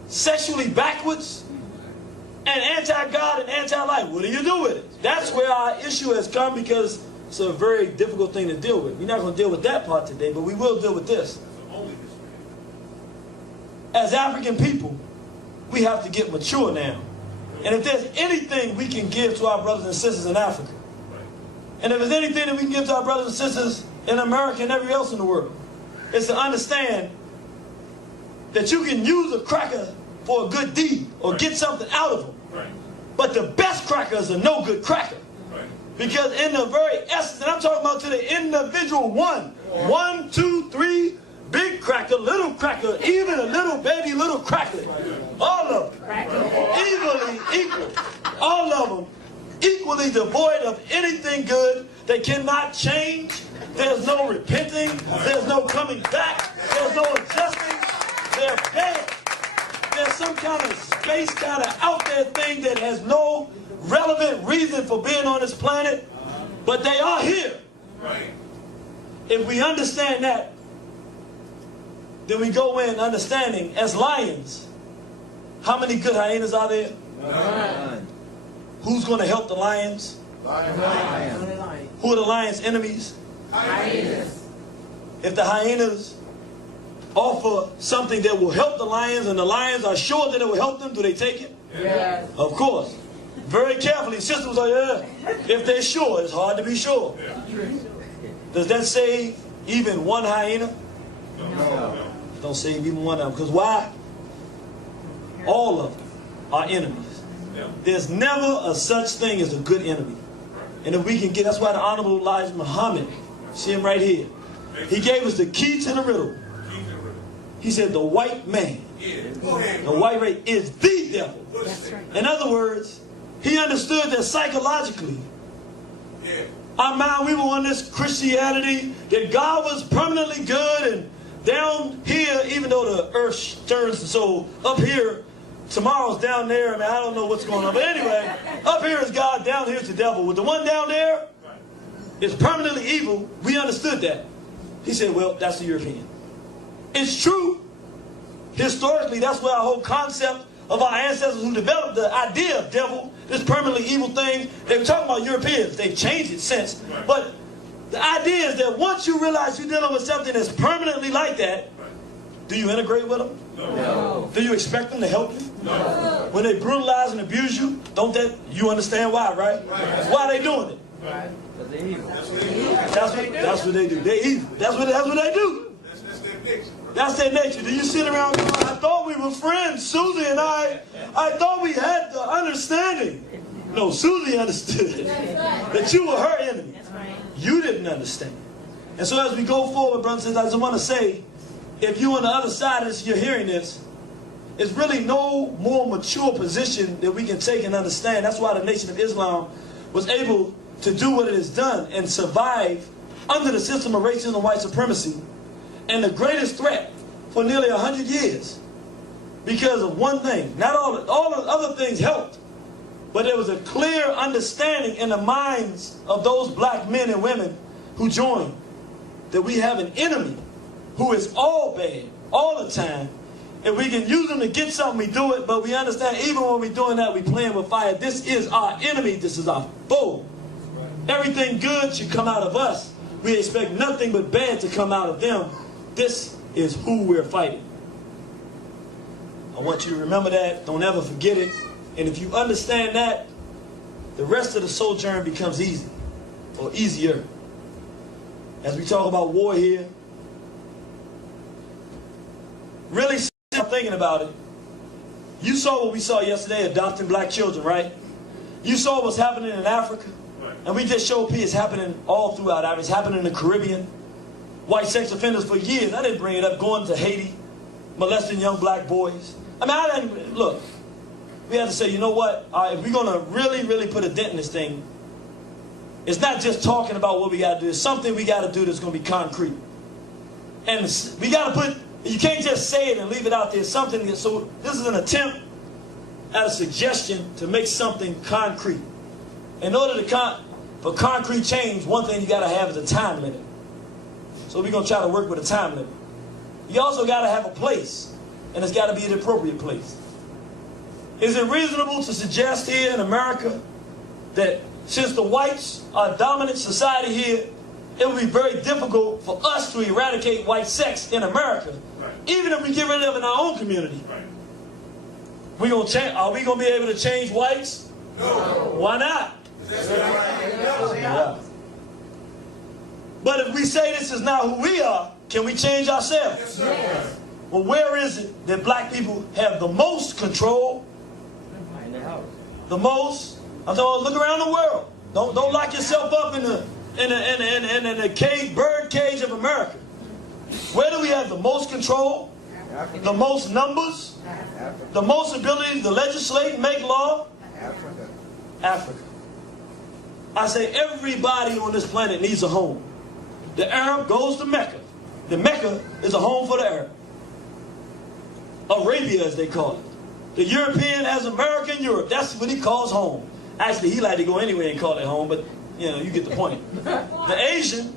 sexually backwards, and anti-God and anti-life? What do you do with it? That's where our issue has come, because it's a very difficult thing to deal with. We're not going to deal with that part today, but we will deal with this. As African people, we have to get mature now. And if there's anything we can give to our brothers and sisters in Africa, and if there's anything that we can give to our brothers and sisters in America and everywhere else in the world, it's to understand that you can use a cracker for a good deed or get something out of them. But the best cracker is a no good cracker. Because in the very essence, and I'm talking about to the individual one, 1, 2, 3, big cracker, little cracker, even a little baby, little cracklet. All of them. Equally equal. All of them equally devoid of anything good. They cannot change. There's no repenting. There's no coming back. There's no adjusting. They're dead. There's some kind of space, kind of out there thing that has no relevant reason for being on this planet, but they are here. If we understand that, then we go in understanding as lions. How many good hyenas are there? None. Who's going to help the lions? Lion. Who are the lions' enemies? Hyenas. If the hyenas offer something that will help the lions, and the lions are sure that it will help them, do they take it? Yes. Of course. Very carefully. Sisters are, yeah. If they're sure, it's hard to be sure. Does that save even one hyena? No. Don't save even one of them. Because why? All of them are enemies. There's never a such thing as a good enemy. And if we can get, that's why the Honorable Elijah Muhammad, see him right here, he gave us the key to the riddle. He said the white man, the white race, is the devil. That's right. In other words, he understood that psychologically, our mind, we were on this Christianity, that God was permanently good, and down here, even though the earth turns, so up here, tomorrow's down there. I mean, I don't know what's going on. But anyway, up here is God, down here is the devil. With the one down there is permanently evil. We understood that. He said, well, that's the European. It's true. Historically, that's where our whole concept of our ancestors who developed the idea of devil, this permanently evil thing, they were talking about Europeans. They've changed it since. But the idea is that once you realize you're dealing with something that's permanently like that, do you integrate with them? No. Do you expect them to help you? No. When they brutalize and abuse you, you understand why, right? Why are they doing it? Because they're evil. That's what they do. They're evil. That's what they do. That's their nature. Do you sit around going, I thought we were friends, Susie and I thought we had the understanding. No, Susie understood that you were her enemy. You didn't understand. And so as we go forward, brothers and sisters, I just want to say, if you're on the other side of this, you're hearing this, it's really no more mature position that we can take and understand. That's why the Nation of Islam was able to do what it has done and survive under the system of racism and white supremacy and the greatest threat for nearly 100 years because of one thing. Not all the other things helped, but there was a clear understanding in the minds of those black men and women who joined that we have an enemy who is all bad, all the time. If we can use them to get something, we do it, but we understand even when we're doing that, we're playing with fire. This is our enemy. This is our foe. Everything good should come out of us. We expect nothing but bad to come out of them. This is who we're fighting. I want you to remember that. Don't ever forget it. And if you understand that, the rest of the sojourn becomes easy or easier. As we talk about war here, really start thinking about it. You saw what we saw yesterday, adopting black children, right? You saw what's happening in Africa. And we just showed peace happening all throughout Africa. It's happening in the Caribbean. White sex offenders for years, I didn't bring it up, going to Haiti, molesting young black boys. I mean, I didn't, look, we have to say, you know what? If we're going to really, really put a dent in this thing, it's not just talking about what we got to do. It's something we got to do that's going to be concrete. And we got to put, you can't just say it and leave it out there. Something, so this is an attempt at a suggestion to make something concrete. In order for concrete change, one thing you got to have is a time limit. So we're going to try to work with a time limit. You also got to have a place, and it's got to be an appropriate place. Is it reasonable to suggest here in America that since the whites are a dominant society here, it would be very difficult for us to eradicate white sex in America, even if we get rid of it in our own community? We gonna change? Are we going to be able to change whites? No. Why not? Yeah. But if we say this is not who we are, can we change ourselves? Yes, sir. Well, where is it that black people have the most control? In the house. The most? I'm talking, look around the world. Don't lock yourself up in the cage, bird cage of America. Where do we have the most control? Africa. The most numbers? Africa. The most ability to legislate and make law? Africa. Africa. I say everybody on this planet needs a home. The Arab goes to Mecca. The Mecca is a home for the Arab. Arabia, as they call it. The European has American Europe. That's what he calls home. Actually, he like to go anywhere and call it home, but you know, you get the point. The Asian,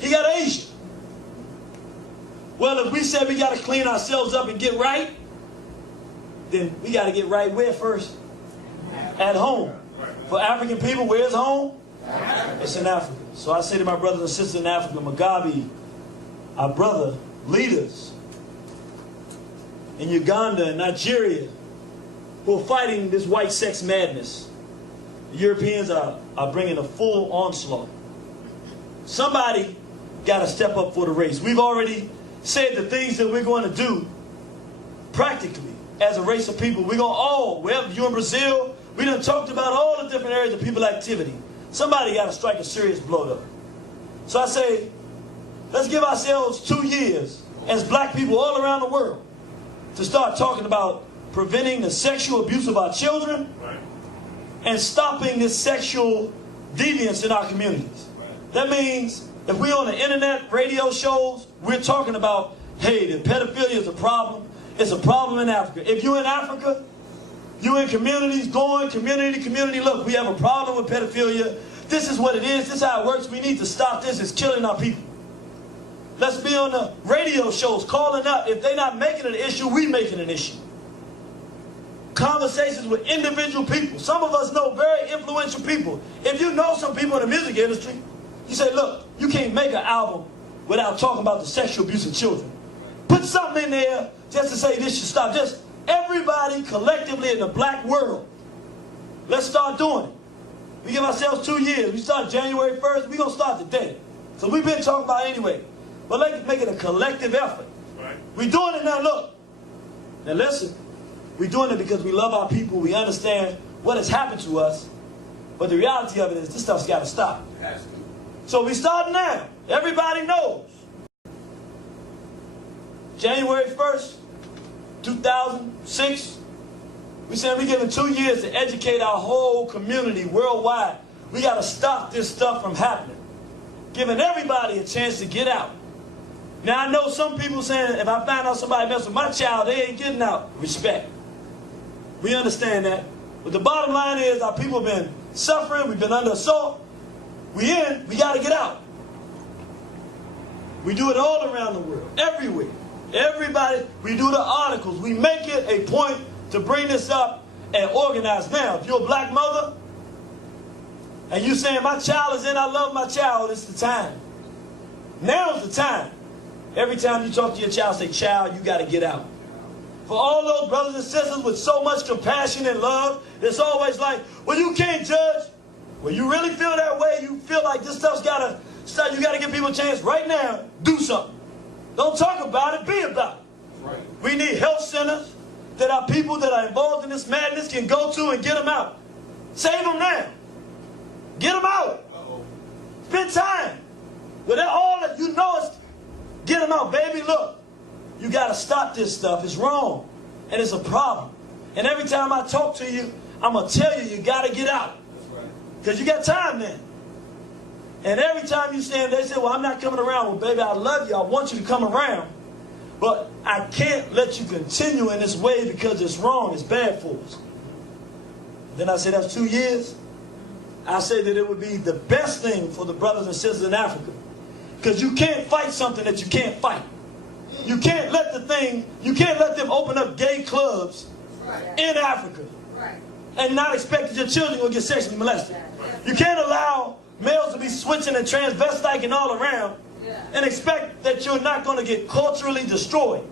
he got Asia. Well, if we said we got to clean ourselves up and get right, then we got to get right where first? At home. For African people, where's home? It's in Africa. So I say to my brothers and sisters in Africa, Mugabe, our brother, leaders in Uganda and Nigeria who are fighting this white sex madness. The Europeans are bringing a full onslaught. Somebody got to step up for the race. We've already said the things that we're going to do practically as a race of people. We're going to wherever you're in Brazil, we done talked about all the different areas of people activity. Somebody got to strike a serious blow though. So I say, let's give ourselves 2 years as black people all around the world to start talking about preventing the sexual abuse of our children and stopping this sexual deviance in our communities. That means if we're on the internet, radio shows, we're talking about, hey, the pedophilia is a problem. It's a problem in Africa. If you're in Africa, you're in communities, going community to community. Look, we have a problem with pedophilia. This is what it is. This is how it works. We need to stop this. It's killing our people. Let's be on the radio shows calling up. If they're not making it an issue, we making an issue. Conversations with individual people. Some of us know very influential people. If you know some people in the music industry, you say, look, you can't make an album without talking about the sexual abuse of children. Put something in there just to say this should stop. Just everybody collectively in the black world, let's start doing it. We give ourselves 2 years. We start January 1st. We're going to start today. So we've been talking about it anyway. But let's make it a collective effort. Right. We're doing it now, look. Now listen, we're doing it because we love our people. We understand what has happened to us. But the reality of it is this stuff's got to stop. It has to. So we start now. Everybody knows. January 1st, 2006, we said we're giving 2 years to educate our whole community worldwide. We got to stop this stuff from happening. Giving everybody a chance to get out. Now I know some people saying if I find out somebody mess with my child, they ain't getting out. Respect. We understand that. But the bottom line is our people have been suffering. We've been under assault. We got to get out. We do it all around the world. Everywhere. Everybody, we do the articles. We make it a point to bring this up and organize. Now, if you're a black mother and you saying my child is in, I love my child, it's the time. Now's the time. Every time you talk to your child, say, child, you got to get out. For all those brothers and sisters with so much compassion and love, it's always like, well, you can't judge. Well, you really feel that way, you feel like this stuff's got to start, you got to give people a chance right now, do something. Don't talk about it, be about it. Right. We need health centers that our people that are involved in this madness can go to and get them out. Save them now. Get them out. Spend time. With all that you know is, get them out. Baby, look, you got to stop this stuff. It's wrong. And it's a problem. And every time I talk to you, I'm going to tell you, you got to get out. Because you got time then. And every time you stand there, they say, well, I'm not coming around. Well, baby, I love you. I want you to come around. But I can't let you continue in this way because it's wrong. It's bad for us. Then I say, that's 2 years. I say that it would be the best thing for the brothers and sisters in Africa. Because you can't fight something that you can't fight. You can't let them open up gay clubs in Africa and not expect that your children will get sexually molested. You can't allow males to be switching and transvestiting all around and expect that you're not going to get culturally destroyed.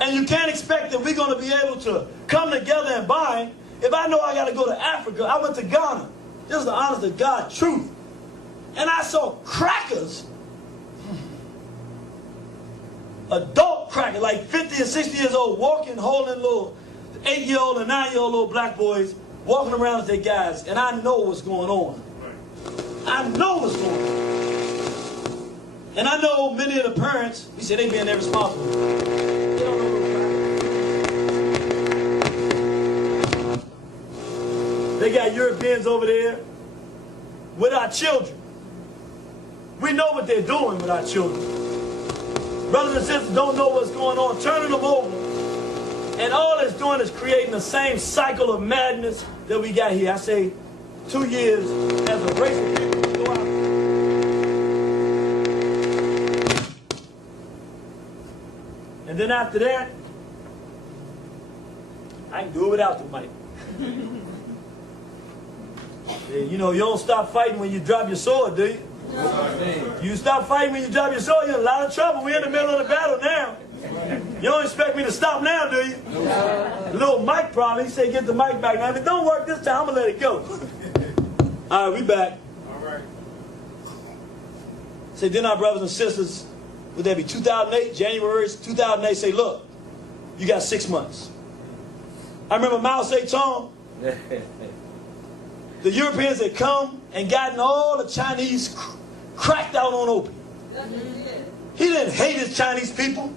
And you can't expect that we're going to be able to come together and bind. If I know I got to go to Africa, I went to Ghana. This is the honest to God truth. And I saw crackers, adult crackers, like 50 and 60 years old, walking, holding little 8-year-old and 9-year-old little black boys, walking around as their guys. And I know what's going on. I know what's going on. And I know many of the parents, we say they being irresponsible. They don't know they got Europeans over there with our children. We know what they're doing with our children. Brothers and sisters don't know what's going on, turning them over. And all it's doing is creating the same cycle of madness that we got here. I say 2 years as a race of people to go out. And then after that, I can do it without the mic. You know, you don't stop fighting when you drop your sword, do you? You stop fighting when you drop your sword, you're in a lot of trouble. We're in the middle of the battle now. You don't expect me to stop now, do you? Little Mike probably, he said get the mic back. Now, if it don't work this time, I'm going to let it go. All right, we back. All right. Say, then our brothers and sisters, would that be 2008, January 2008, say, look, you got 6 months. I remember Mao Zedong. The Europeans had come and gotten all the Chinese cracked out on opium. He didn't hate his Chinese people,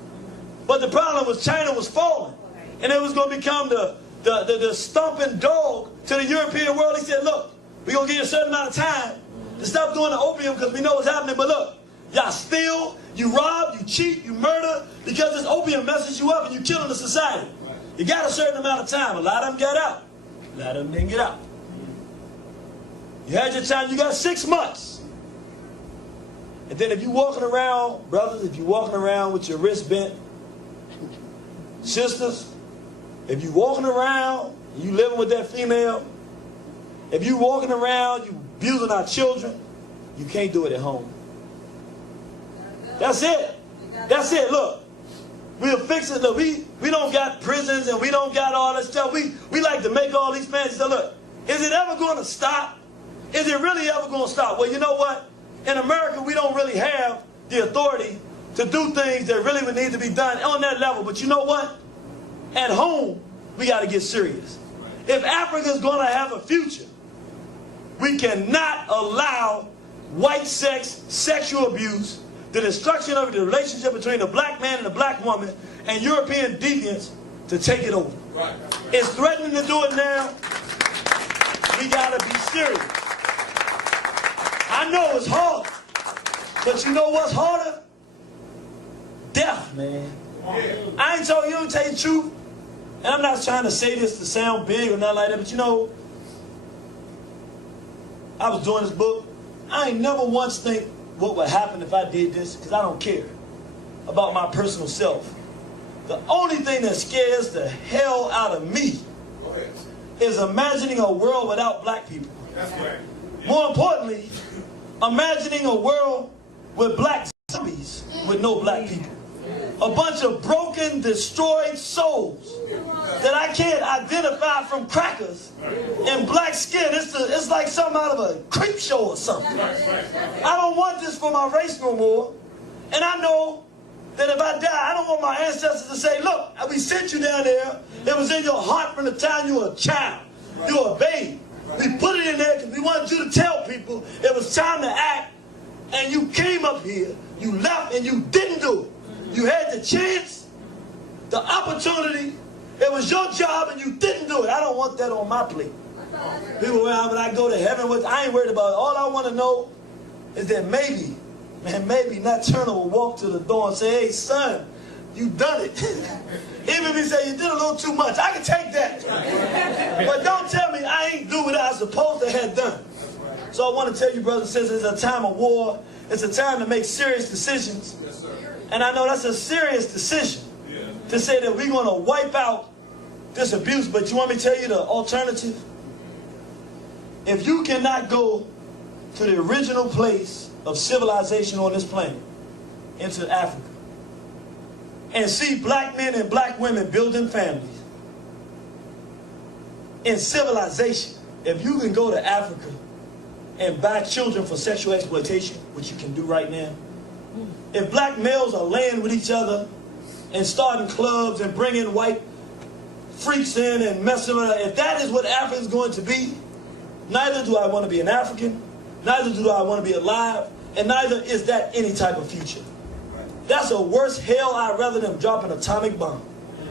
but the problem was China was falling. And it was going to become the stomping dog to the European world. He said, look, we're going to give you a certain amount of time to stop doing the opium because we know what's happening. But look, y'all steal, you rob, you cheat, you murder, together because this opium messes you up and you're killing the society. You got a certain amount of time. A lot of them got out. A lot of them didn't get out. You had your time. You got 6 months. And then if you're walking around, brothers, if you're walking around with your wrist bent, sisters, if you're walking around, you living with that female, if you're walking around, you abusing our children, you can't do it at home. That's it. That's it. Look, we'll fix it. Look, we don't got prisons and we don't got all that stuff. We like to make all these plans. So look, is it ever going to stop? Is it really ever going to stop? Well, you know what? In America, we don't really have the authority to do things that really would need to be done on that level. But you know what? At home, we got to get serious. If Africa is going to have a future, we cannot allow white sex, sexual abuse, the destruction of the relationship between the black man and the black woman, and European deviants to take it over. Right. It's threatening to do it now. We got to be serious. I know it's hard, but you know what's harder? Death, man. Yeah. I ain't told you to tell you the truth, and I'm not trying to say this to sound big or nothing like that, but you know, I was doing this book. I ain't never once think what would happen if I did this, because I don't care about my personal self. The only thing that scares the hell out of me is imagining a world without black people. That's right. More importantly, imagining a world with black zombies with no black people. A bunch of broken, destroyed souls that I can't identify from crackers and black skin. It's like something out of a creep show or something. I don't want this for my race no more. And I know that if I die, I don't want my ancestors to say, look, we sent you down there. It was in your heart from the time you were a child. You were a baby. We put it in there because we wanted you to tell people it was time to act. And you came up here, you left, and you didn't do it. You had the chance, the opportunity. It was your job, and you didn't do it. I don't want that on my plate. People, when I go to heaven, I ain't worried about it. All I want to know is that maybe, man, maybe Nat Turner will walk to the door and say, hey, son, you done it. Even if he say you did a little too much, I can take that. But don't tell me I ain't do what I was supposed to have done. So I want to tell you, brothers and sisters, it's a time of war. It's a time to make serious decisions. And I know that's a serious decision to say that we're going to wipe out this abuse. But you want me to tell you the alternative? If you cannot go to the original place of civilization on this planet, into Africa, and see black men and black women building families in civilization, if you can go to Africa and buy children for sexual exploitation, which you can do right now, if black males are laying with each other and starting clubs and bringing white freaks in and messing around, if that is what Africa is going to be, neither do I want to be an African, neither do I want to be alive, and neither is that any type of future. That's a worse hell I'd rather than drop an atomic bomb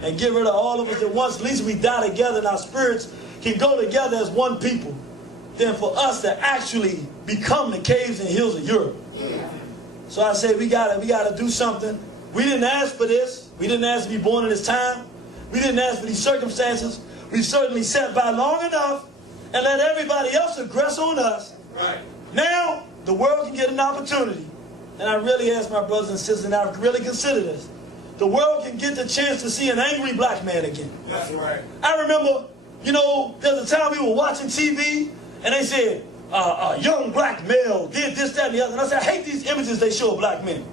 and get rid of all of us at once. At least we die together and our spirits can go together as one people than for us to actually become the caves and hills of Europe. So I say we gotta do something. We didn't ask for this. We didn't ask to be born in this time. We didn't ask for these circumstances. We certainly sat by long enough and let everybody else aggress on us. Right. Now the world can get an opportunity. And I really ask my brothers and sisters in Africa, really consider this. The world can get the chance to see an angry black man again. That's right. I remember, you know, there's a time we were watching TV and they said, a young black male did this, that, and the other. And I said, I hate these images they show of black men.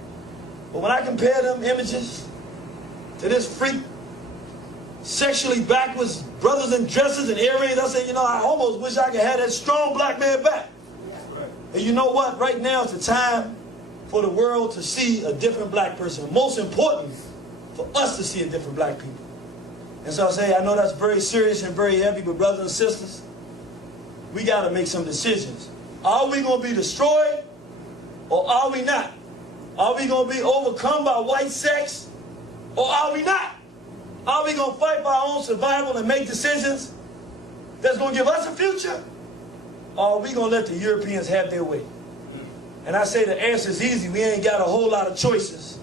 But when I compare them images to this freak, sexually backwards brothers in dresses and earrings, I said, you know, I almost wish I could have that strong black man back. Right. And you know what? Right now it's the time for the world to see a different black person. Most important, for us to see a different black people. And so I say, I know that's very serious and very heavy, but brothers and sisters, we got to make some decisions. Are we going to be destroyed or are we not? Are we going to be overcome by white sex or are we not? Are we going to fight for our own survival and make decisions that's going to give us a future? Or are we going to let the Europeans have their way? And I say the answer is easy. We ain't got a whole lot of choices.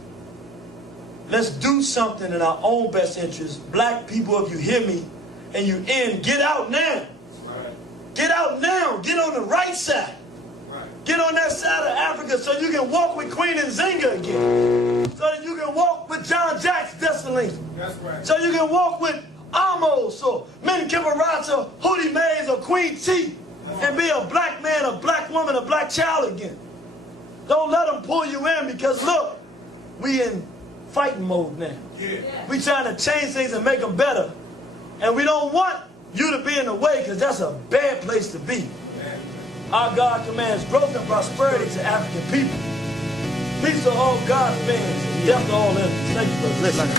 let's do something in our own best interest. Black people, if you hear me and you in, get out now. Get out now. Get on the right side. Get on that side of Africa so you can walk with Queen Nzinga again. So that you can walk with John Jack's Destiny. That's right. So you can walk with Amos or Min Kibarata, Hootie Mays or Queen T and be a black man, a black woman, a black child again. Don't let them pull you in because look, we in fighting mode now. Yeah. We trying to change things and make them better. And we don't want you to be in the way because that's a bad place to be. Our God commands growth and prosperity to African people. Peace to all God's fans, death to all enemies. Thank you for listening.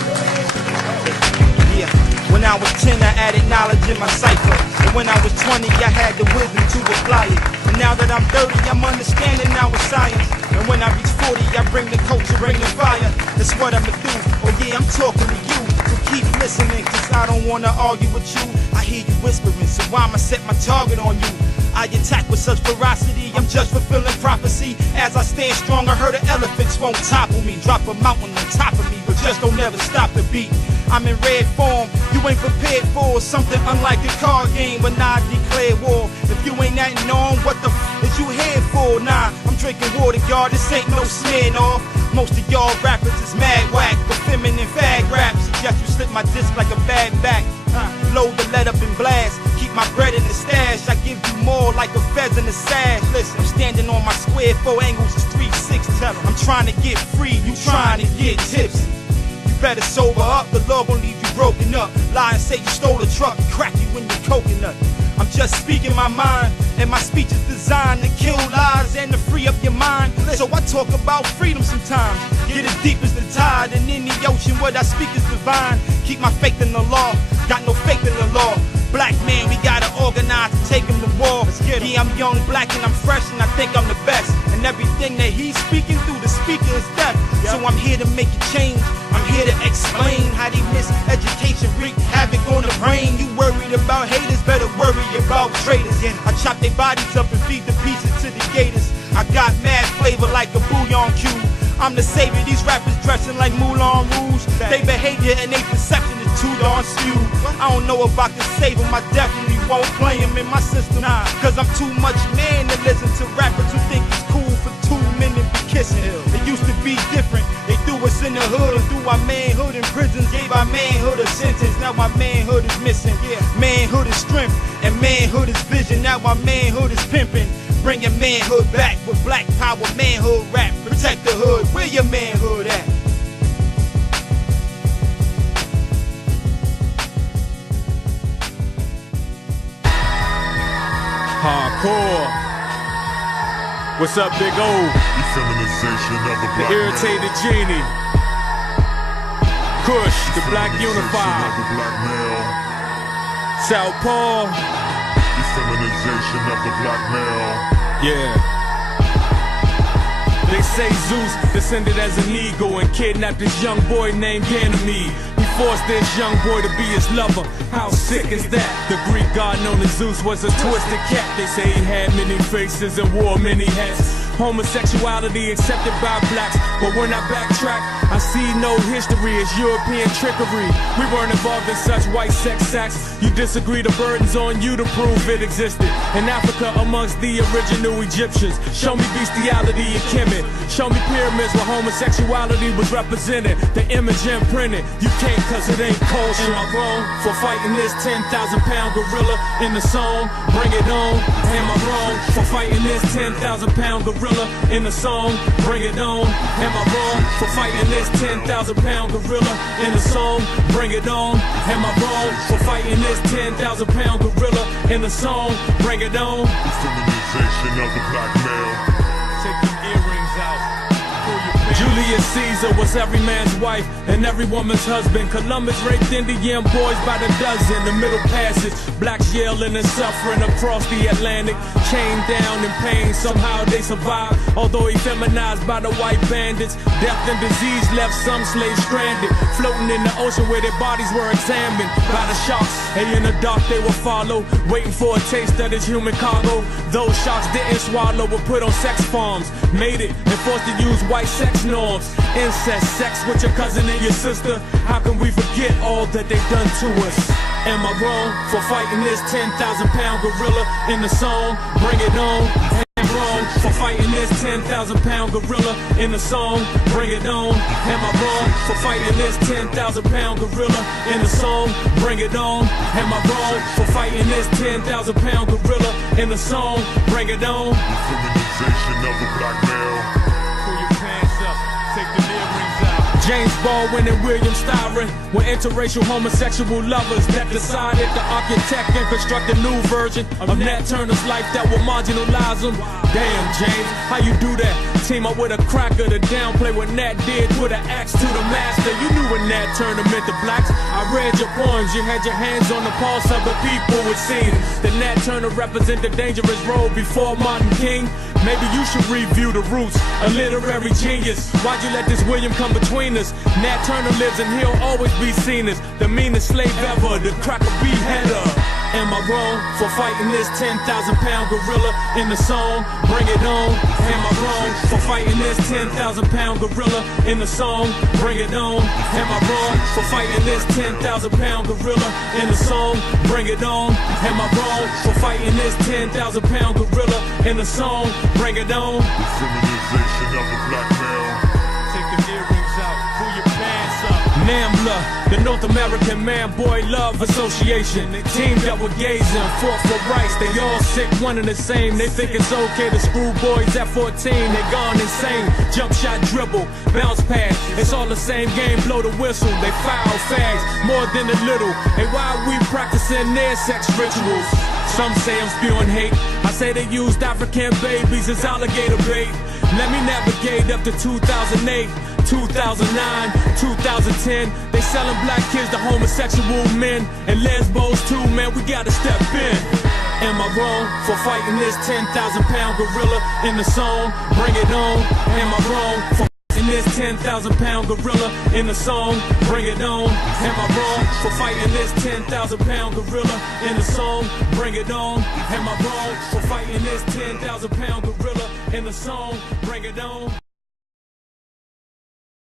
Yeah, when I was 10, I added knowledge in my cipher. And when I was 20, I had the wisdom to apply it. And now that I'm 30, I'm understanding now with science. And when I reach 40, I bring the culture, bring the fire. That's what I'ma do. Oh yeah, I'm talking to you. So keep listening, cause I don't wanna argue with you. I hear you whispering, so I'ma set my target on you. I attack with such ferocity, I'm just fulfilling prophecy. As I stand strong, I heard the elephants won't topple me. Drop a mountain on top of me, but just don't ever stop the beat. I'm in red form, you ain't prepared for something unlike a card game, but nah, I declare war. If you ain't that known, what the is you here for? Nah, I'm drinking water, y'all, this ain't no smearing off. Most of y'all rappers is mad whack, but feminine fag raps suggest you slip my disc like a bad back. Load the lead up and blast, keep my bread in the stash. I give you more like a fez in the sash. Listen, I'm standing on my square, 4 angles is 360. I'm trying to get free, you trying to get tipsy. You better sober up, the law gon' leave you broken up. Lie and say you stole a truck and crack you in your coconut. I'm just speaking my mind, and my speech is designed to kill lies and to free up your mind. So I talk about freedom sometimes. Get as deep as the tide, and in the ocean what I speak is divine. Keep my faith in the law, got no faith in the law. Black man, we gotta organize to take him to war. Yeah, I'm young, black, and I'm fresh, and I think I'm the best. And everything that he's speaking through the speaker is death. So I'm here to make a change. I'm here to explain how they miseducation wreak havoc on the brain. You worried about haters, better worry about traitors. I chop their bodies up and feed the pieces to the gators. I got mad flavor like a bouillon cube. I'm the savior, these rappers dressing like Moulin Rouge. They behavior and they perception is too darn skewed. I don't know if I can save them, I definitely won't play them in my system. Cause I'm too much man to listen to rappers who think it's cool for 2 minutes be kissing. It used to be different, they threw us in the hood and threw our manhood in prisons. Gave our manhood a sentence, now our manhood is missing. Manhood is strength and manhood is vision, now our manhood is pimping. Bringing manhood back with black power manhood rap. Protect the hood, where your manhood at? Hardcore. What's up, Big O? Effeminization of the black The irritated genie. Kush, the black unified. Southpaw. Effeminization of the black male. Yeah. They say Zeus descended as an eagle and kidnapped this young boy named Ganymede. He forced this young boy to be his lover. How sick is that? The Greek god known as Zeus was a twisted cat. They say he had many faces and wore many hats. Homosexuality accepted by blacks, but when I backtrack, I see no history as European trickery. We weren't involved in such white sex acts. You disagree, the burden's on you to prove it existed. In Africa amongst the original Egyptians, show me bestiality in Kemet. Show me pyramids where homosexuality was represented. The image imprinted. You can't cause it ain't kosher. Am I wrong for fighting this 10,000-pound gorilla in the song? Bring it on. Am I wrong for fighting this 10,000-pound gorilla in the song? Bring it on. Am I wrong for fighting this 10,000-pound gorilla in the song? Bring it on. Am I wrong for fighting this 10,000-pound gorilla in the song? Bring it on. Effeminization of the black male. Take your earrings out. Julius Caesar was every man's wife and every woman's husband. Columbus raped Indian boys by the dozen. The Middle Passage, blacks yelling and suffering across the Atlantic. Chained down in pain, somehow they survived. Although effeminized by the white bandits, death and disease left some slaves stranded, floating in the ocean where their bodies were examined by the sharks. And in the dark they would follow, waiting for a taste of this human cargo. Those sharks didn't swallow, were put on sex farms, made it, and forced to use white sex norms. Incest, sex with your cousin and your sister. How can we forget all that they've done to us? Am I wrong for fighting this 10,000-pound gorilla in the song? Bring it on. Am I wrong for fighting this 10,000-pound gorilla in the song? Bring it on. Am I wrong for fighting this 10,000-pound gorilla in the song? Bring it on. Am I wrong for fighting this 10,000-pound gorilla in the song? Bring it on. Effeminization of the black male. Pull your pants up, take the earrings out. James Baldwin and William Styron were interracial homosexual lovers that decided to architect and construct a new version of Nat Turner's life that will marginalize them. Damn, James, how you do that? Team up with a cracker to downplay what Nat did, put an axe to the master. You knew what Nat Turner meant to blacks. I read your poems, you had your hands on the pulse of the people. It seemed that Nat Turner represented a dangerous role before Martin King. Maybe you should review the roots, a literary genius. Why'd you let this William come between us? Nat Turner lives and he'll always be seen as the meanest slave ever, the cracker beheader. Am I wrong for fighting this 10,000-pound gorilla in the song? Bring it on. Am I wrong for fighting this 10,000-pound gorilla in the song? Bring it on. Am I wrong for fighting this 10,000-pound gorilla in the song? Bring it on. Am I wrong for fighting this 10,000-pound gorilla in the song? Bring it on. Effeminization of the black male. Take the earrings out, pull your pants up. NAMBLA, the North American Man-Boy Love Association. They teamed up with gays and fought for rights. They all sick, one and the same. They think it's okay to screw boys at 14. They gone insane. Jump shot, dribble, bounce pass. It's all the same game, blow the whistle. They foul fags, more than a little. And why are we practicing their sex rituals? Some say I'm spewing hate. I say they used African babies as alligator bait. Let me navigate up to 2008, 2009, 2010. They selling black kids to homosexual men and lesbos too, man, we gotta step in. Am I wrong for fighting this 10,000-pound gorilla in the song? Bring it on. Am I wrong for fighting this 10,000-pound gorilla in the song? Bring it on. Am I wrong for fighting this 10,000-pound gorilla in the song? Bring it on. Am I wrong for fighting this 10,000-pound gorilla in the song? Bring it on.